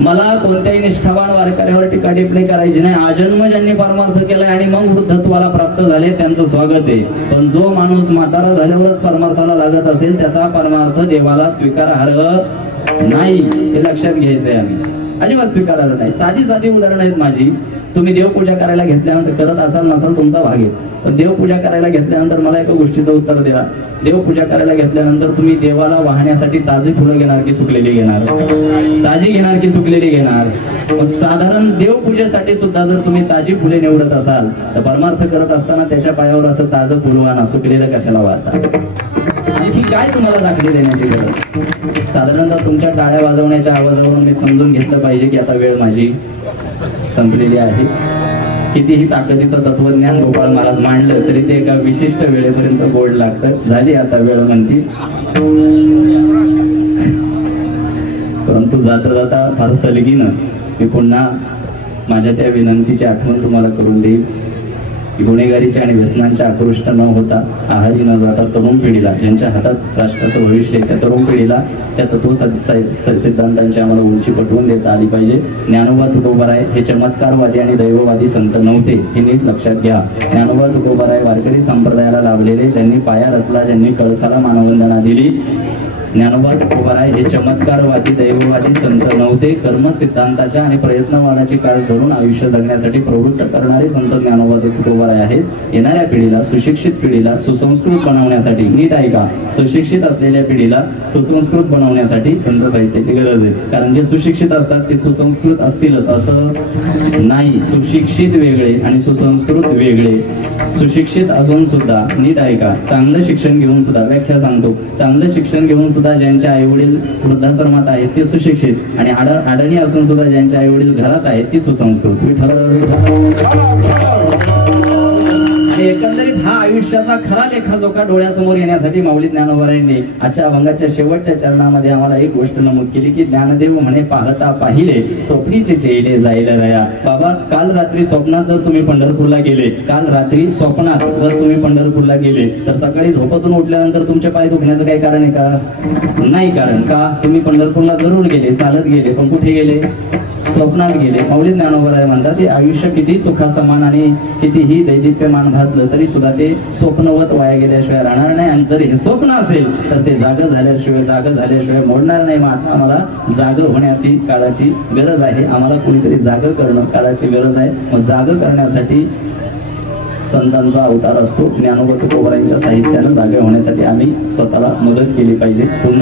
मला कोणत्याही निष्ठावान वारकऱ्यावर टीका टिप्पणी करायची नाही. आजन्म ज्यांनी परमार्थ केलाय आणि मग वृद्धत्वाला प्राप्त झाले त्यांचं स्वागत आहे, पण जो माणूस म्हातारा झाल्यावरच परमार्थाला लागत असेल त्याचा परमार्थ देवाला स्वीकारार्ह नाही, हे लक्षात घ्यायचंय. आम्ही अजिबात स्वीकारलं नाही. साधी साधी उदाहरणं आहेत माझी. तुम्ही देवपूजा करायला घेतल्यानंतर करत असाल नसाल तुमचा भाग आहे, पण देवपूजा करायला घेतल्यानंतर मला एका गोष्टीचं उत्तर दिला. देवपूजा करायला घेतल्यानंतर तुम्ही देवाला वाहण्यासाठी ताजी फुलं घेणार की सुकलेली घेणार? ताजी घेणार की सुकलेली घेणार? मग साधारण देवपूजेसाठी सुद्धा जर तुम्ही ताजी फुले निवडत असाल तर परमार्थ करत असताना त्याच्या पायावर असं ताजं फुल वाहना, सुकलेलं कशाला वाहता? आणखी काय तुम्हाला दाखली देण्याची गरज? साधारणतः तुमच्या टाळ्या वाजवण्याच्या आवाजावरून मी समजून घेतलं पाहिजे की आता वेळ माझी संपलेली आहे. कितीही ताकदीचं तत्वज्ञान गोपाळ महाराज मांडलं तरी ते एका विशिष्ट वेळेपर्यंत गोड लागतं. झाली आता वेळ म्हणती. परंतु जाता जाता फार सलगीनं मी पुन्हा माझ्या त्या विनंतीची आठवण तुम्हाला करून देईल. गुन्हेगारीच्या आणि व्यसनांच्या आकृष्ट न होता, आहारी न जाता तरुण पिढीला, ज्यांच्या हातात राष्ट्राचं भविष्य आहे त्या तरुण पिढीला त्या तत्व सिद्धांतांची आम्हाला उंची पटवून देता आली पाहिजे. ज्ञानोबा तुकोबाराय हे चमत्कारवादी आणि दैववादी संत नव्हते, हे नीट लक्षात घ्या. ज्ञानोबा तुकोबाराय वारकरी संप्रदायाला लाभलेले, ज्यांनी पाया रचला, ज्यांनी कळसाला मानवंदना दिली. ज्ञानोबा तुकोबाराय हे चमत्कारवादी दैववादी संत नव्हते, कर्म सिद्धांताच्या आणि प्रयत्नवादाची काळ धरून आयुष्य जगण्यासाठी प्रवृत्त करणारे संत ज्ञानोबा तुकोबाराय आहेत. येणाऱ्या पिढीला, सुशिक्षित पिढीला सुसंस्कृत बनवण्यासाठी, नीट ऐका, सुशिक्षित असलेल्या पिढीला सुसंस्कृत बनवण्यासाठी संत साहित्याची गरज आहे. कारण जे सुशिक्षित असतात ते सुसंस्कृत असतीलच असं नाही. सुशिक्षित वेगळे आणि सुसंस्कृत वेगळे. सुशिक्षित असून सुद्धा, नीट ऐका, चांगलं शिक्षण घेऊन सुद्धा, व्याख्या सांगतो, चांगलं शिक्षण घेऊन सुद्धा ज्यांच्या आई वडील वृद्धाश्रमात आहेत ते सुशिक्षित, आणि अडणी असून सुद्धा ज्यांच्या आई वडील घरात आहेत ती सुसंस्कृत. एकंदरीत हा आयुष्याचा खरा लेखाजोखा डोळ्यासमोर येण्यासाठी माऊली ज्ञानोबारायांनी आजच्या अभंगाच्या शेवटच्या चरणामध्ये आम्हाला एक गोष्ट नमूद केली की ज्ञानदेव म्हणे पाहता पाहिले स्वप्नीचे चेले जायला रया. बाबा, काल रात्री स्वप्नात जर तुम्ही पंढरपूरला गेले, काल रात्री स्वप्नात जर तुम्ही पंढरपूरला गेले तर सकाळी झोपातून उठल्यानंतर तुमचे पाय दुखण्याचं काही कारण आहे का? नाही कारण. का? तुम्ही पंढरपूरला जरूर गेले, चालत गेले, पण कुठे गेले? स्वप्नात गेले. माऊली ज्ञानोबाराय म्हणतात ते आयुष्य किती सुखासमान आणि कितीही दैदिप्यमान भासलं तरी सुद्धा ते स्वप्नवत वाया गेल्याशिवाय राहणार नाही. आणि जर हे स्वप्न असेल तर ते जाग झाल्याशिवाय मोडणार नाही. मग आता आम्हाला जाग होण्याची काळाची गरज आहे. आम्हाला कुणीतरी जाग करणं काळाची गरज आहे. मग जाग करण्यासाठी संतांचा अवतार असतो. ज्ञानोबा तुकोबारायांच्या साहित्यानं जागे होण्यासाठी आम्ही स्वतःला मदत केली पाहिजे. पुन्हा